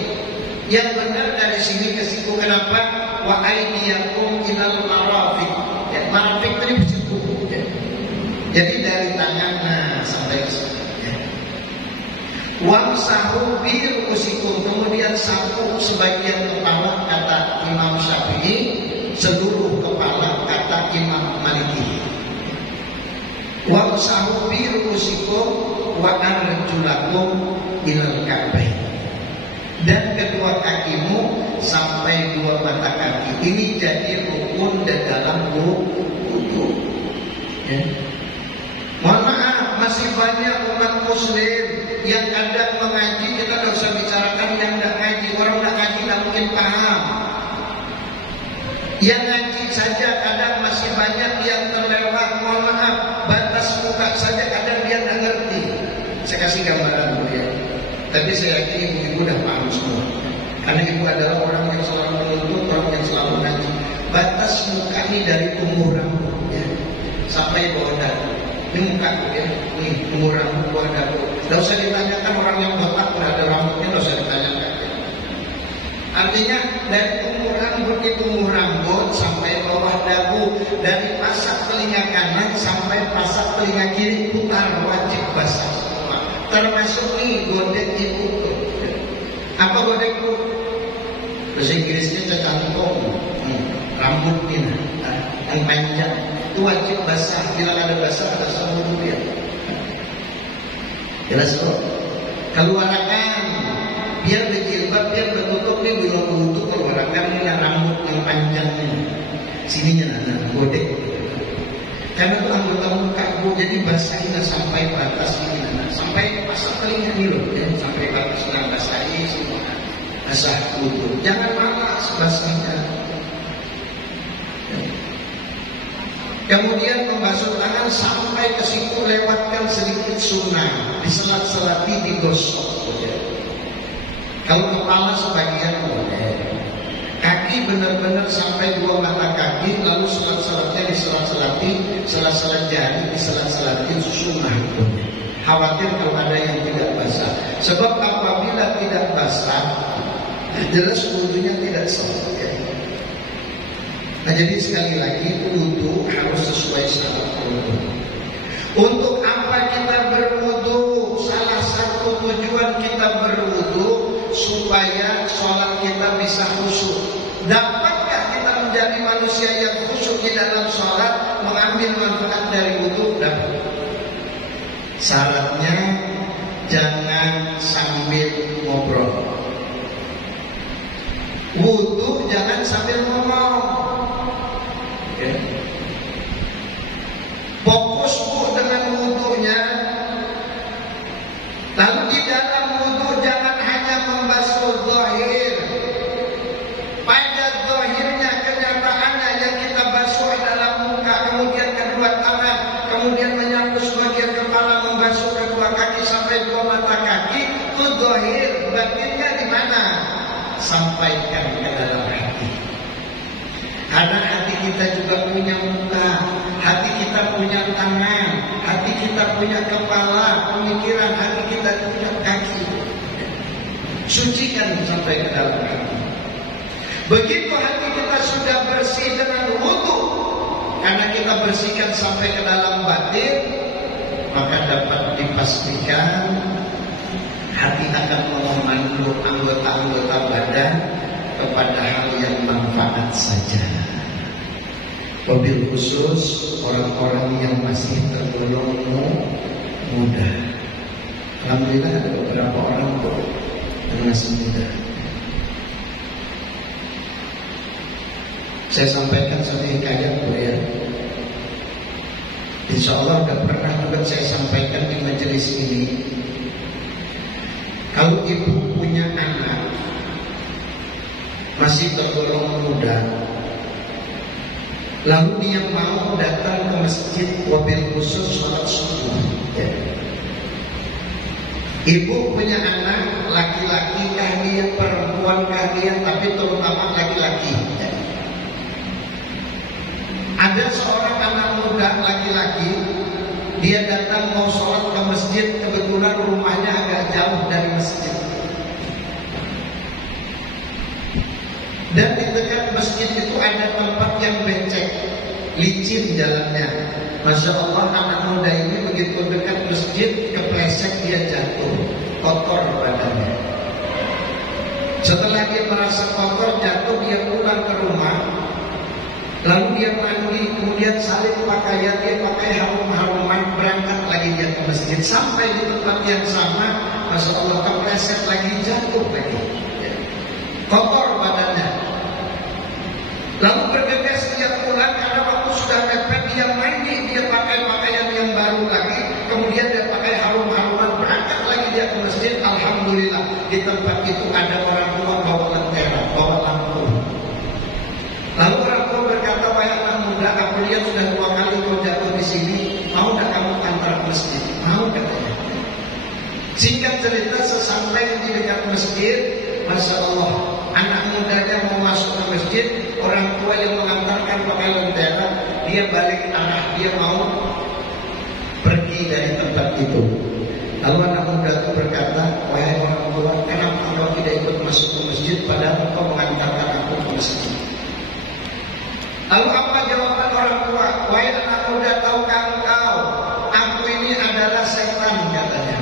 Yang benar dari sini ke siku. Kenapa? Wa aydiyakum ilal marafiq. Ya, marafiq tadi siku. Ya. Jadi dari tangan sampai ke siku. Ya. Wamsahu bi ru'usikum, kemudian sapu sebagian kepala kata Imam Syafi'i, seluruh kepala kata Imam Maliki. Wamsahu bi ru'usikum wa arjulakum ilal ka'bayn. Dan kedua kakimu sampai dua mata kaki. Ini jadi rukun dalam wudu. Ya. Mohon maaf, masih banyak umat muslim yang kadang mengaji, kita tidak usah bicarakan yang tidak ngaji. Orang tidak ngaji tidak mungkin paham. Yang ngaji saja kadang masih banyak yang terlewat. Mohon maaf, batas muka saja kadang dia tidak ngerti. Saya kasih gambaran dulu ya. Tapi saya yakin ibu-ibu sudah paham semua. Karena ibu adalah orang yang selalu menuntut, orang yang selalu ngaji. Batas muka ini dari umur rambut ya, sampai bawah dagu. Ini muka ya, ini umur rambut bawah dagu. Tidak usah ditanyakan orang yang botak berada rambutnya, tidak usah ditanyakan. Artinya dari umur rambut sampai bawah dagu, dari pasak telinga kanan sampai pasak telinga kiri putar, wajib basah. Termasuk nih godek ibu. Apa godek ibu? Bahasa Inggrisnya tercantum rambut ini yang panjang itu wajib basah. Bila ada basah ada sabun ya. Jelas kok. Keluarkan biar berjilbab, biar bertutup nih, bila menutup keluarkan ini rambut yang panjang ini. Sininya godek. Karena itu anggota muka bu, jadi basahin sampai batas ini, sampai pasak telinga ini loh, ya. Sampai batas basahin semua, basah wudu. Jangan malas basahnya. Kemudian membasuh tangan sampai ke siku, lewatkan sunnah, diselat-selati, digosok. Kalau kepala sebagian boleh, kaki benar-benar sampai 2 mata kaki, lalu selat-selatnya diselat-selati, selat-selat jari diselat-selati, sunnah itu. Khawatir kalau ada yang tidak basah. Sebab apabila tidak basah, jelas wudunya tidak sah. Nah, jadi sekali lagi wudu harus sesuai syarat wudu. Untuk apa kita berwudu? Salah satu tujuan kita berwudu supaya sholat kita bisa khusyuk. Dapatkah kita menjadi manusia yang khusyuk di dalam sholat, mengambil manfaat dari wudu? Dapat. Syaratnya jangan sambil ngobrol. Wudu jangan sambil ngomong. Okay. Fokus bu dengan wudunya. Lalu di dalam wudu jangan hanya membasuh zahir. Pada zahirnya, kenyataannya yang kita basuh adalah muka, kemudian kedua tangan, kemudian menyapu sebagian kepala, membasuh kedua kaki sampai 2 mata kaki. Itu zahir. Batinnya di mana? Sampaikan ke dalam hati. Karena hati kita juga punya muka, hati kita punya tangan, hati kita punya kepala, pemikiran, hati kita punya kaki. Sucikan sampai ke dalam hati. Begitu hati kita sudah bersih dengan wudu, karena kita bersihkan sampai ke dalam batin, maka dapat dipastikan hati akan memandu anggota-anggota badan kepada hal yang manfaat saja. Wabil khusus orang-orang yang masih tergolong muda. Alhamdulillah ada beberapa orang yang masih muda. Saya sampaikan satu hikayat ya. Insya Allah sudah pernah juga saya sampaikan di majelis ini. Kalau ibu punya anak masih tergolong muda, lalu dia mau datang ke masjid wabil khusus sholat subuh, ya. Ibu punya anak laki-laki kalian, perempuan kalian, tapi terutama laki-laki, ya. Ada seorang anak muda laki-laki, dia datang mau sholat ke masjid, kebetulan rumahnya agak jauh dari masjid. Dan di dekat masjid itu ada tempat yang becek, licin jalannya. Masya Allah, anak muda ini begitu dekat masjid, kepleset dia jatuh, kotor badannya. Setelah dia merasa kotor, jatuh, dia pulang ke rumah. Lalu dia mandi, kemudian salin pakaian, dia pakai harum-haruman, berangkat lagi dia ke masjid. Sampai di tempat yang sama, Masya Allah, kepleset lagi, jatuh lagi, kotor badannya. Lalu bergegas dia pulang, karena waktu sudah mepet, dia mandi, dia pakai pakaian yang baru lagi, kemudian dia pakai harum-haruman, berangkat lagi dia ke masjid. Alhamdulillah, di tempat itu ada orang tua bawa lentera, bawa lampu. Lalu orang tua berkata, wahai anak muda, aku lihat sudah 2 kali kau jatuh di sini, mau tak kamu antar ke masjid? Mau, katanya. Singkat cerita, sesampai di dekat masjid, Masya Allah, anak mudanya mau masuk ke masjid, orang tua yang mengantarkan pakai lentera, dia balik arah, dia mau pergi dari tempat itu. Lalu anak muda itu berkata, wahai orang tua, kenapa engkau tidak ikut masuk ke masjid, padahal engkau mengantarkan aku ke masjid? Lalu apa jawaban orang tua? Wahai anak muda, tahukah engkau, aku ini adalah setan, katanya.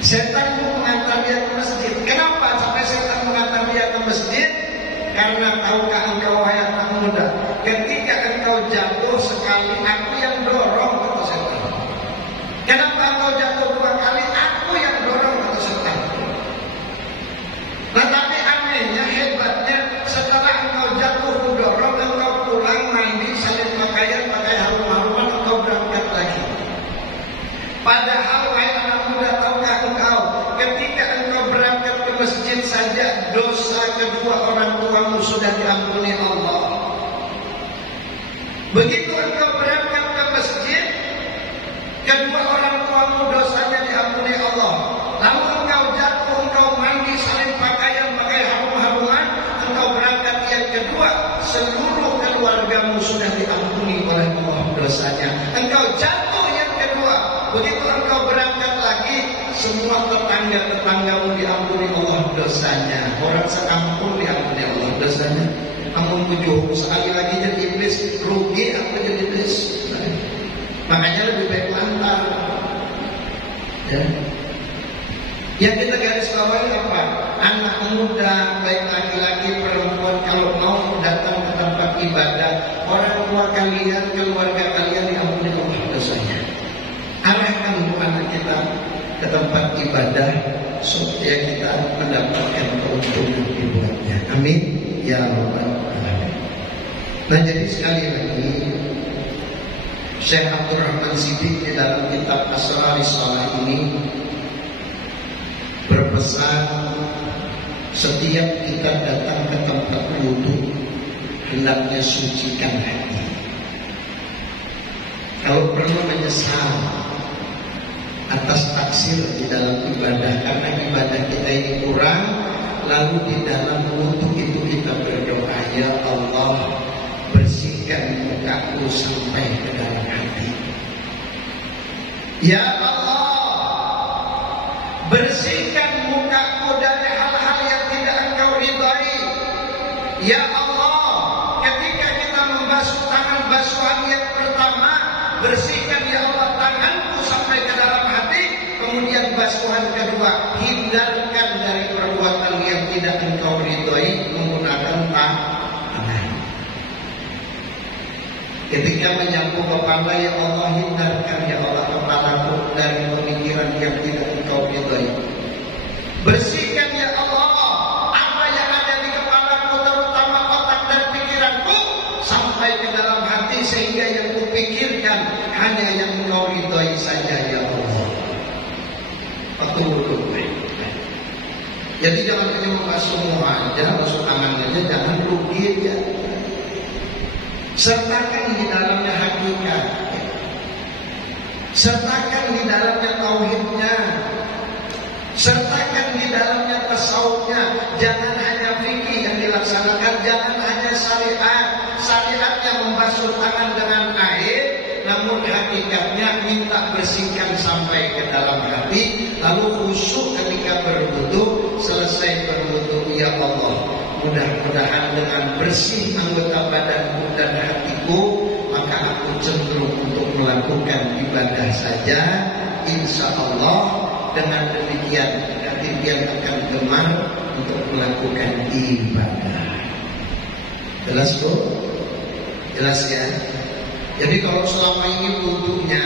Setan itu mengantar dia ke masjid. Kenapa sampai setan mengantar dia ke masjid? Karena tahukah engkau, wahai anak muda, ketika engkau jatuh sekali, aku yang dorong, kata setan. Kenapa engkau jatuh 2 kali? Aku yang dorong, kata setan. Nah, tapi anehnya, hebatnya, setelah engkau jatuh dorong, engkau pulang mandi, salin pakaian, pakai harum-haruman, engkau berangkat lagi. Padahal, wahai anak muda, tahukah engkau, ketika engkau berangkat ke masjid saja, dosa kedua orang tuamu sudah diampuni Allah. Begitu engkau berangkat ke masjid, kedua seluruh keluargamu sudah diampuni oleh Allah dosanya. Engkau jatuh yang kedua, begitu engkau berangkat lagi, semua tetangga-tetanggamu diampuni Allah dosanya. Orang sekampung diampuni Allah dosanya. Ampun tujuh sekali lagi jadi iblis, rugi apa jadi iblis? Makanya lebih baik lantar. Ya. Yang kita garis bawahi apa? Anak muda, baik laki-laki, perempuan, kalau mau datang ke tempat ibadah, orang tua kalian, keluarga kalian diampuni Allah dosanya. Arahkan anak kita ke tempat ibadah supaya kita mendapatkan keuntungan dibuatnya. Amin. Ya Rabbal Alamin. Nah, jadi sekali lagi Syekh Abdurrahman Siddiq di dalam kitab Asrar Shalah ini berpesan, setiap kita datang ke tempat wudhu hendaknya sucikan hati. Kalau perlu menyesal atas taksir di dalam ibadah, karena ibadah kita ini kurang, lalu di dalam wudhu itu kita berdoa, ya Allah bersihkan mukaku sampai ke dalam hati. Ya Allah bersihkan mukaku dari hal-hal yang tidak engkau ridai. Ya Allah, ketika kita membasuh tangan basuhan yang pertama, bersihkan ya Allah tanganku sampai ke dalam hati. Kemudian basuhan kedua, hindarkan dari perbuatan yang tidak engkau ridai menggunakan tangan. Ketika menyapu kepala, ya Allah hindarkan ya Allah kepalaku dari pemikiran yang tidak engkau ridai. Bersihkan ya Allah apa yang ada di kepalaku, terutama otak dan pikiranku, sampai ke dalam hati, sehingga yang kupikirkan hanya yang engkau ridai saja ya Allah. Betul. Jadi jangan hanya membasuh muka aja, basuh tangan aja, jangan rugi ya. Sertakan di dalamnya hakikat, sertakan di dalamnya tauhidnya, sertakan di dalamnya tasawufnya. Jangan hanya fikih yang dilaksanakan, jangan hanya syariatnya membasuh tangan dengan air, namun hakikatnya minta bersihkan sampai ke dalam hati, lalu khusyuk ketika berwudu. Selesai berwudu, ya Allah mudah-mudahan dengan bersih anggota badanku dan hatiku, maka aku cenderung untuk melakukan ibadah saja. Insya Allah dengan demikian hati dia akan gemar untuk melakukan ibadah. Jelas Bu? Jelas ya? Jadi kalau selama ini wudhunya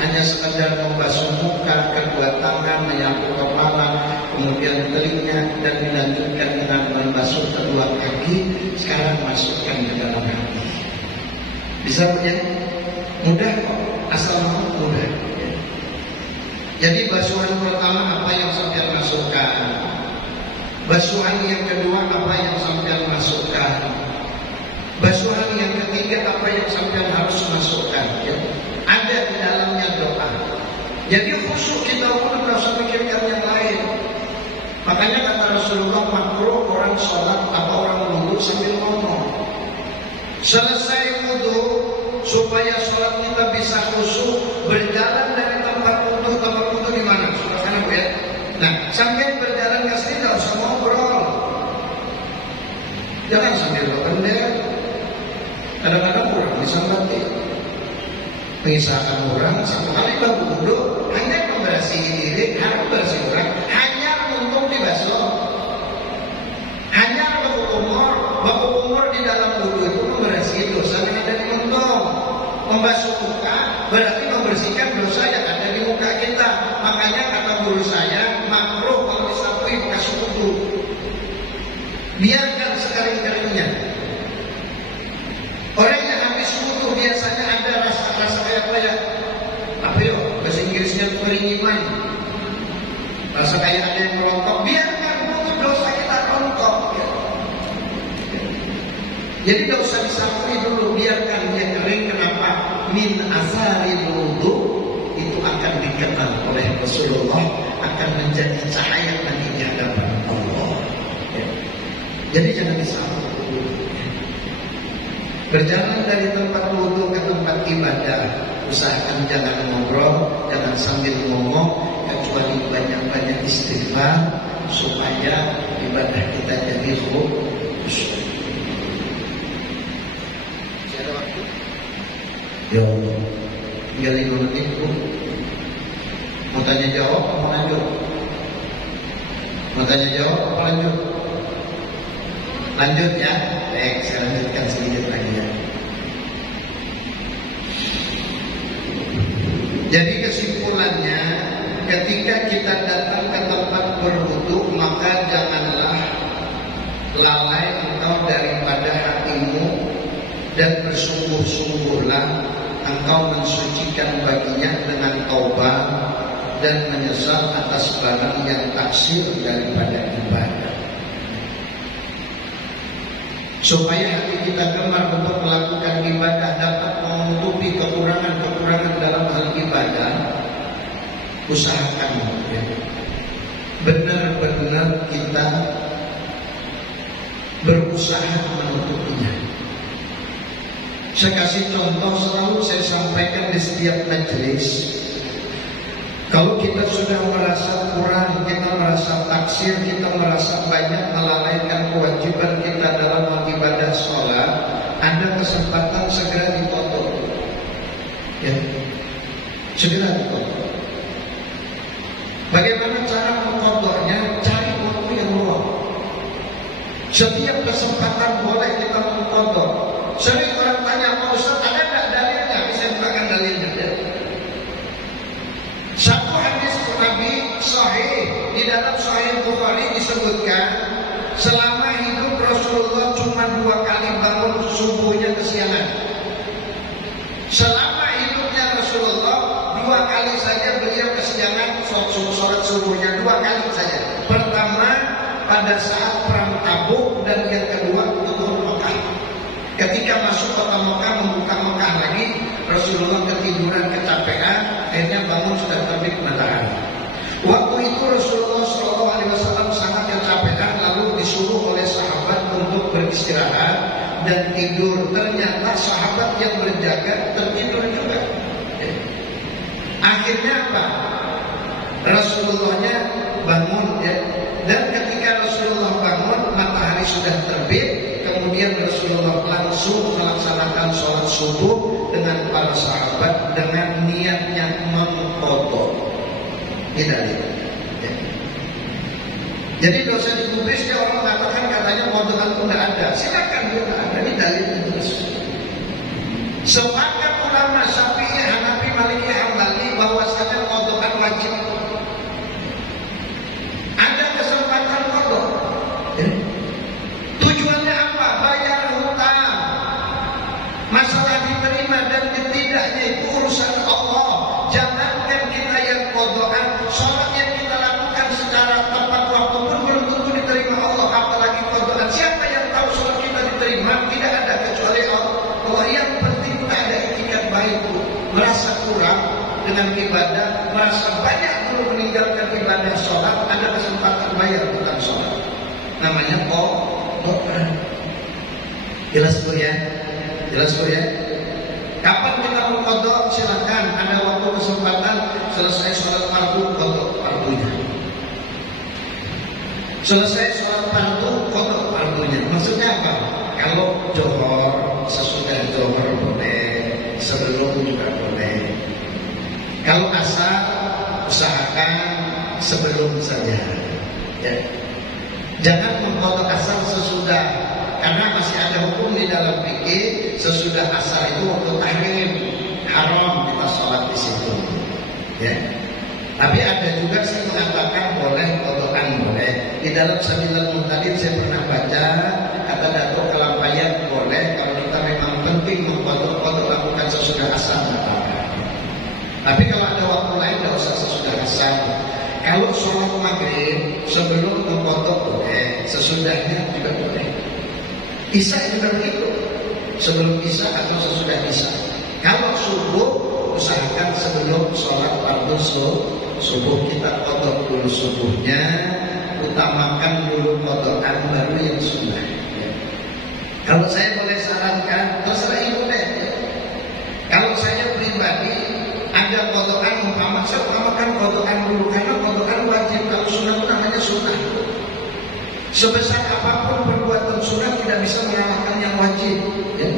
hanya sekadar membasuh muka, kedua tangan, menyapu kepala, kemudian telinga, dan dilanjutkan dengan membasuh kedua kaki, sekarang masukkan ke dalam hati. Bisa punya? Mudah kok, asal mau mudah. Jadi basuhan pertama apa yang sampai masukkan, basuhan yang kedua apa yang sampai masukkan, basuhan yang ketiga apa yang sampai harus masukkan ya. Ada di dalamnya doa. Jadi khusyuk kita pun tidak usah pikirkan yang lain. Makanya kata Rasulullah, makruh orang sholat atau orang wudhu sambil ngomong. Selesai wudhu, supaya sholat kita bisa khusyuk, berjalan dari tempat wudhu di mana? Sudah sana Bu ya. Nah, sampai berjalan ke sini tidak usah ngobrol. Jangan sambil berpendek. Kadang-kadang kurang bisa batik. Mengisahkan orang satu kali baru wudhu, hanya membersihi diri, harus bersih orang, hanya untuk dibasuh. Hanya baku umur di dalam wudhu itu membersihi dosa yang ada di untung. Membasuh muka berarti membersihkan dosa yang ada di muka kita. Makanya kata guru saya, makruh kalau disapui bekas wudhu. Biarkan sekering-keringnya. Orang yang habis wudhu biasanya ada rasa kayak apa ya? Apa ya? Bahasa Inggrisnya keringiman. Rasa kayak ada yang merontok. Biarkan wudhu dosa kita rontok. Ya. Jadi tidak usah disapui dulu, biarkan dia kering. Kenapa? Min asari wudhu itu akan dikenal oleh Rasulullah, akan menjadi cahaya nanti di hadapan Allah. Ya. Jadi jangan disapui. Berjalan dari tempat wudu ke tempat ibadah, usahakan jangan ngobrol, jangan sambil ngomong, kecuali banyak-banyak istighfar supaya ibadah kita jadi khusyuk. Ada waktu? Ya, tinggal 5 menit Bu. Mau tanya jawab, mau lanjut? Mau tanya jawab, apa lanjut? Lanjut ya. Baik, saya lanjutkan sedikit lagi ya. Jadi kesimpulannya, ketika kita datang ke tempat berwudu, maka janganlah lalai engkau daripada hatimu dan bersungguh-sungguhlah engkau mensucikan baginya dengan taubat dan menyesal atas barang yang taksir daripada ibadah. Supaya hati kita gemar untuk melakukan ibadah, dapat menutupi kekurangan-kekurangan dalam hal ibadah, usahakan ya, benar-benar kita berusaha menutupinya. Saya kasih contoh, selalu saya sampaikan di setiap majelis. Kalau kita sudah merasa kurang, kita merasa taksir, kita merasa banyak melalaikan kewajiban kita dalam ibadah sholat, ada kesempatan segera dipotong. Ya, segera dipotong. Bagaimana cara memotongnya? Cari waktu yang luang. Setiap kesempatan boleh kita memotong. Sering orang tanya, Pak Ustaz, ada nggak dalilnya? Bisa bukakan dalilnya. Ya. Satu hadis Nabi sahih, di dalam Sahih Bukhari disebutkan, selama hidup Rasulullah cuma 2 kali bangun subuhnya kesiangan. Selama hidupnya Rasulullah 2 kali saja beliau kesiangan sholat subuhnya, 2 kali saja. Pertama pada saat perang Tabuk, dan yang kedua untuk Mekah. Ketika masuk kota Mekah, membuka Mekah lagi, Rasulullah ketiduran, kecapean, akhirnya bangun sudah terbit matahari. Waktu itu Rasulullah SAW sangat kecapean, lalu disuruh oleh sahabat untuk beristirahat dan tidur. Ternyata sahabat yang berjaga tertidur juga. Akhirnya apa? Rasulullahnya bangun ya. Dan ketika Rasulullah bangun, matahari sudah terbit. Kemudian Rasulullah langsung melaksanakan sholat subuh dengan para sahabat dengan niatnya mengqadha. Tidak itu. Ya. Jadi dosa dikubris, dia orang mengatakan katanya qadha itu tidak ada. Silakan dia tidak ada, ini dalil terus. Sepakat ulama Syafi'i, Hanafi, Maliki, Hambali bahwasanya qadha wajib. Ada kesempatan qadha. Ya. Tujuannya apa? Bayar hutang. Masalah diterima dan tidaknya itu urusan Allah. Jangankan kita yang qadhaan, sholat yang kita lakukan secara tepat waktu pun belum tentu diterima Allah, apalagi qadhaan. Siapa yang tahu sholat kita diterima? Tidak ada kecuali Allah. Yang penting tak ada etikat baik itu. Merasa kurang dengan ibadah, merasa banyak belum meninggalkan ibadah sholat, ada kesempatan bayar hutang sholat. Namanya qadhaan. Jelas Bu ya? Jelas Bu ya? Kapan kita mau qadha? Silakan, ada waktu kesempatan, selesai sholat fardu, qadha fardunya. Selesai sholat fardu, qadha fardunya. Maksudnya apa? Kalau johor, sesudah johor boleh, sebelum juga boleh. Kalau asar, usahakan sebelum saja. Ya. Jangan mengqadha asar sesudah. Karena masih ada hukum di dalam fikih, sesudah asar itu waktu tahrim, haram kita sholat di situ. Ya. Tapi ada juga yang mengatakan boleh, qadhaan boleh. Di dalam Sabilul Muhtadin saya pernah baca, kata Datuk Kelampayan boleh kalau kita memang penting mengqadha lakukan sesudah asar. Tapi kalau ada waktu lain tidak usah sesudah asar. Kalau sholat maghrib sebelum mengqadha boleh, sesudahnya juga boleh. Isya juga begitu, sebelum Isya atau sesudah Isya. Kalau subuh, usahakan sebelum sholat fardu subuh kita qadha dulu subuhnya, utamakan dulu qadhaan baru yang sunnah. Kalau saya boleh sarankan, terserah ibu deh. Kalau saya pribadi ada kodokan Muhammad, saya utamakan kodokan dulu karena kodokan wajib. Kalau sunnah itu namanya sunnah. Sebesar apapun perbuatan sunnah tidak bisa mengalahkan yang wajib. Ya.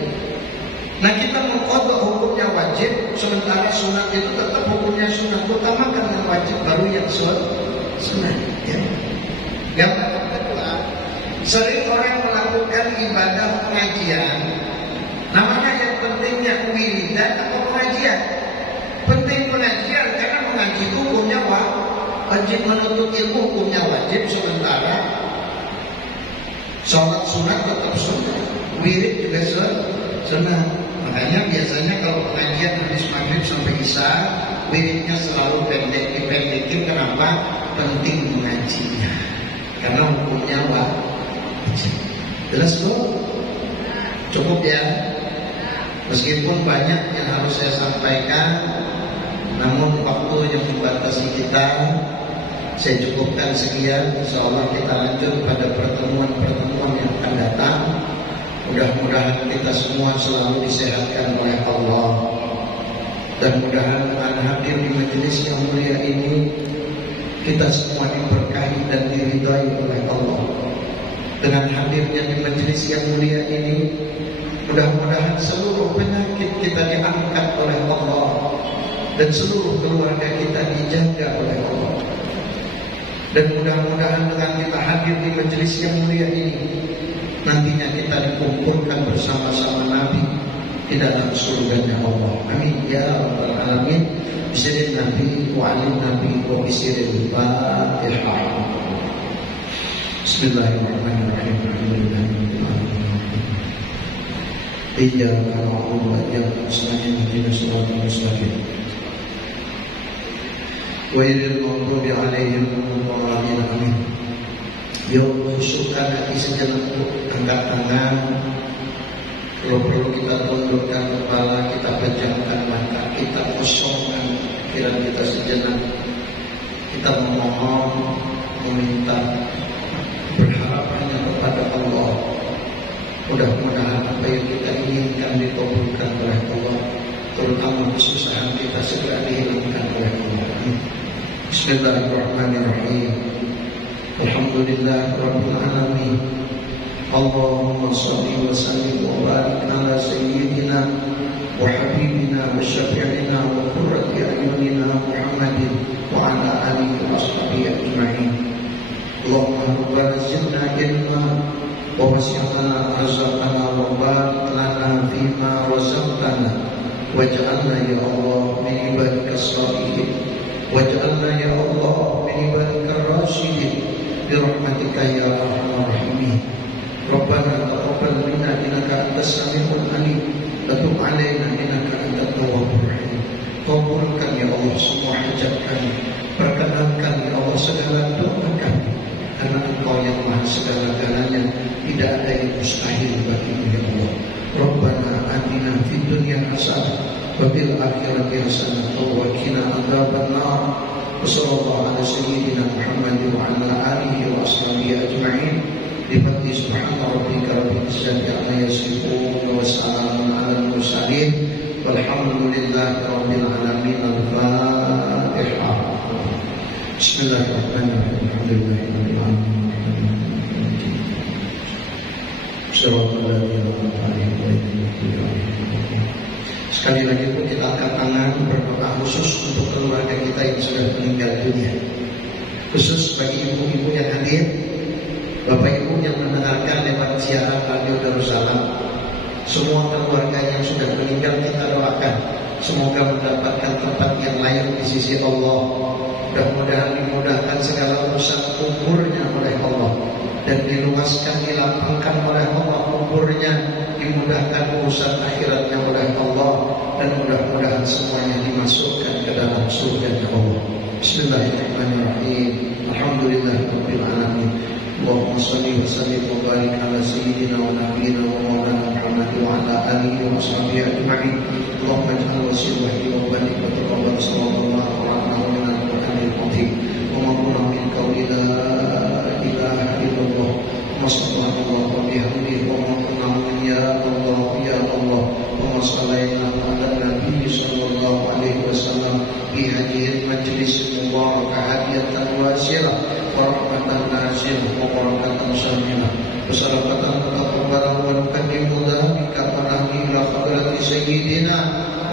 Nah kita mengkodok hukumnya wajib, sementara sunat itu tetap hukumnya sunat. Utamakan yang wajib baru yang sunat. Ya. Yang kedua, sering orang melakukan ibadah pengajian. Namanya yang pentingnya wiridan atau pengajian. Penting pengajian karena mengaji itu hukumnya wajib, menuntut ilmu hukumnya wajib, sementara sholat sunat tetap sunat, wirid juga sunat. Makanya biasanya kalau pengajian habis maghrib sampai isya, wiridnya selalu dipendekin. Kenapa? Penting mengajinya, karena hukumnya wajib. Jelas kok? Cukup ya? Meskipun banyak yang harus saya sampaikan, namun waktu yang membatasi kita, saya cukupkan sekian. Insyaallah kita lanjut pada pertemuan-pertemuan yang akan datang. Mudah-mudahan kita semua selalu disehatkan oleh Allah, dan mudah-mudahan dengan hadir di majelis yang mulia ini kita semua diberkahi dan diridhai oleh Allah. Dengan hadirnya di majelis yang mulia ini, mudah-mudahan seluruh penyakit kita diangkat oleh Allah, dan seluruh keluarga kita dijaga oleh Allah. Dan mudah-mudahan dengan kita hadir di majelis yang mulia ini, nantinya kita dikumpulkan bersama-sama Nabi di dalam surganya Allah. Amin ya rabbal alamin. Bismillahirrahmanirrahim. Nabi wa alim Nabi wa bismillahirrahmanirrahim. Bismillahirrahmanirrahim. Iyyaka na'budu wa iyyaka nasta'in ihdinas siratal mustaqim. Ghairil maghdubi 'alaihim waladdallin. Yuk khusyukkan hati sejenak, angkat tangan. Kalau perlu kita tundukkan kepala, kita pejamkan mata, kita kosongkan pikiran kita sejenak. Kita memohon, meminta, berharap hanya kepada Allah. Mudah-mudahan apa yang kita inginkan dikabulkan oleh Allah, terutama kesusahan kita segera dihilangkan oleh Allah. Bismillahirrahmanirrahim. Alhamdulillah Rabbil Alamin. Allahumma salli wa sallim wa barik ala sayyidina wa habibina wa syafi'ina wa qurrati a'yunina Muhammadin wa ala alihi wa ashabihi ajma'in. Allahumma rabbana zidna ilma wa wasi'na arzaqana wa barik lana fima razaqtana waj'alna ya Allah min ibadika shalihin waj'alna ya Allah min ibadika rasyidin برحمتك يا أرحم الراحمين. ربنا تقبل منا إنك أنت السميع العليم وتب علينا إنك أنت التواب الرحيم. Kabulkan ya Allah semua hajat kami, perkenankan ya Allah segala doa kami, karena Engkau yang maha segala-galanya, tidak ada yang mustahil bagimu ya Allah. Rabbana atina fid dunya hasanah wa fil akhirati hasanah wa qina adzabannar. Wassallallahu ala sayyidina Muhammad wa ala alihi wa ashabihi ajma'in. Bifadli subhana rabbika rabbil izzati amma yasifun wa salamun alal mursalin walhamdulillahi rabbil alamin. Al-Fatihah. Bismillahirrahmanirrahim. Alhamdulillahi rabbil alamin. Sekali lagi pun kita angkat tangan berdoa khusus untuk keluarga kita yang sudah meninggal dunia, khusus bagi ibu-ibu yang hadir, bapak ibu yang mendengarkan lewat siaran radio Darussalam. Semua keluarga yang sudah meninggal kita doakan semoga mendapatkan tempat yang layak di sisi Allah. Mudah-mudahan dimudahkan segala urusan kuburnya oleh Allah, dan diluaskan, dilapangkan oleh Allah kuburnya, dimudahkan urusan akhiratnya oleh Allah, dan mudah-mudahan semuanya dimasukkan ke dalam surga Allah. Bismillahirrahmanirrahim. Alhamdulillahirabbil alamin. Allahumma shalli wa sallim wa barik ala sayyidina wa nabiyyina wa maulana Muhammad wa ala alihi wa sahbihi ajma'in. Allahumma ij'al wasiyyati wa barik wa taqabbal sallallahu alaihi wa sallam wa maqula min qawli la ilaha illallah wa sallallahu alaihi wa sallam wa هذه المجلس المبارك هدية واسعة ورحمة نازلة وبركة شاملة وصدقة تتقبل ونقدم ذلك ونهدي إلى حضرة سيدنا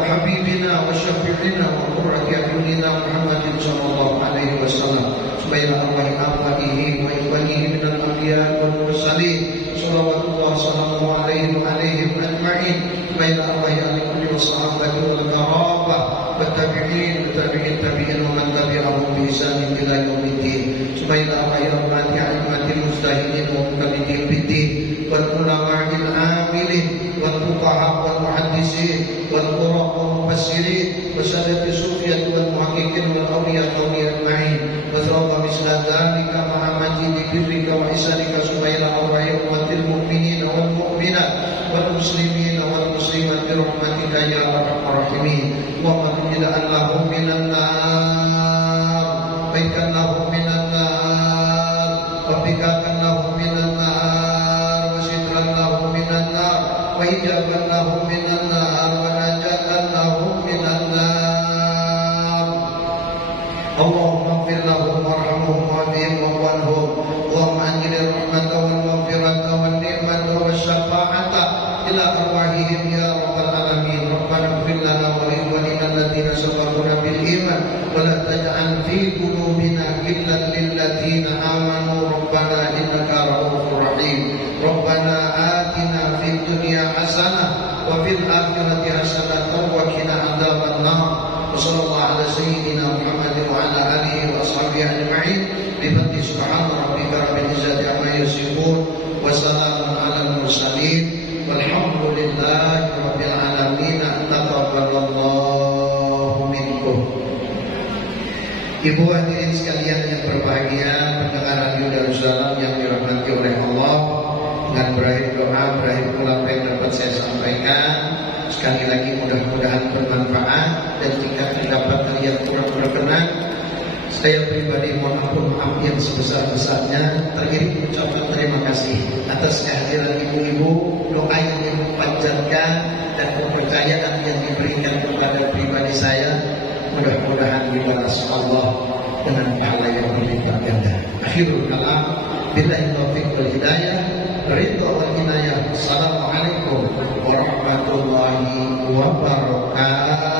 وحبيبنا وشفيعنا وقرة أعيننا محمد صلى الله عليه وسلم سبحان الله آبائه وإخوانه من الأنبياء والمرسلين صلوات الله وسلامه عليهم وعليهم أجمعين سبحان الله أهل كل والصحابة والقرابة والتابعين وتابعين التابعين ومن تبعهم بإحسان إلى يوم الدين سبحان الله يا رحمة أئمة المجتهدين ومقلدين بالدين والعلماء العاملين والفقهاء والمحدثين والقراء والمفسرين وسادة الصوفية والمحققين والأولياء أجمعين وثواب مثل ذلك مع مجيد برك وإحسانك سبحان الله أمة المؤمنين والمؤمنات والمسلمين والمسلمات برحمتك يا أرحم الراحمين اللهم اجعلنا من النار وإجعلنا من النار وبكانا من النار وسترنا من النار وإجابنا من النار ونجاتنا من النار اللهم اغفر لهم وارحمهم وعافهم واعف عنهم اللهم أنزل الرحمة والمغفرة والنعمة والشفاعة إلى أرواحهم يا رب العالمين ربنا اغفر لنا ولإخواننا الذين سبقونا بالإيمان ولا تجعل في قلوبنا غلا للذين آمنوا ربنا إنك رؤوف رحيم ربنا آتنا في الدنيا حسنة وفي الآخرة حسنة وقنا عذاب النار وصلى الله على سيدنا محمد وعلى آله وأصحابه أجمعين بفضل سبحان ربك رب العزة عما يصفون وسلام على المرسلين والحمد لله رب العالمين تقبل الله منكم. Ibu hadirin sekalian yang berbahagia, pendengar Radio Darussalam yang dirahmati oleh Allah, dengan berakhir doa, berakhir pula apa yang dapat saya sampaikan. Sekali lagi mudah-mudahan bermanfaat, dan jika terdapat hal yang kurang berkenan, saya pribadi mohon ampun maaf yang sebesar-besarnya. Terakhir ucapkan terima kasih atas kehadiran ibu-ibu, doa yang ibu panjatkan dan kepercayaan yang diberikan kepada pribadi saya. Mudah-mudahan dibalas Allah dengan pahala yang berlipat ganda. Akhirul kalam, billahi taufiq wal hidayah, ridha wal inayah. Assalamualaikum warahmatullahi wabarakatuh.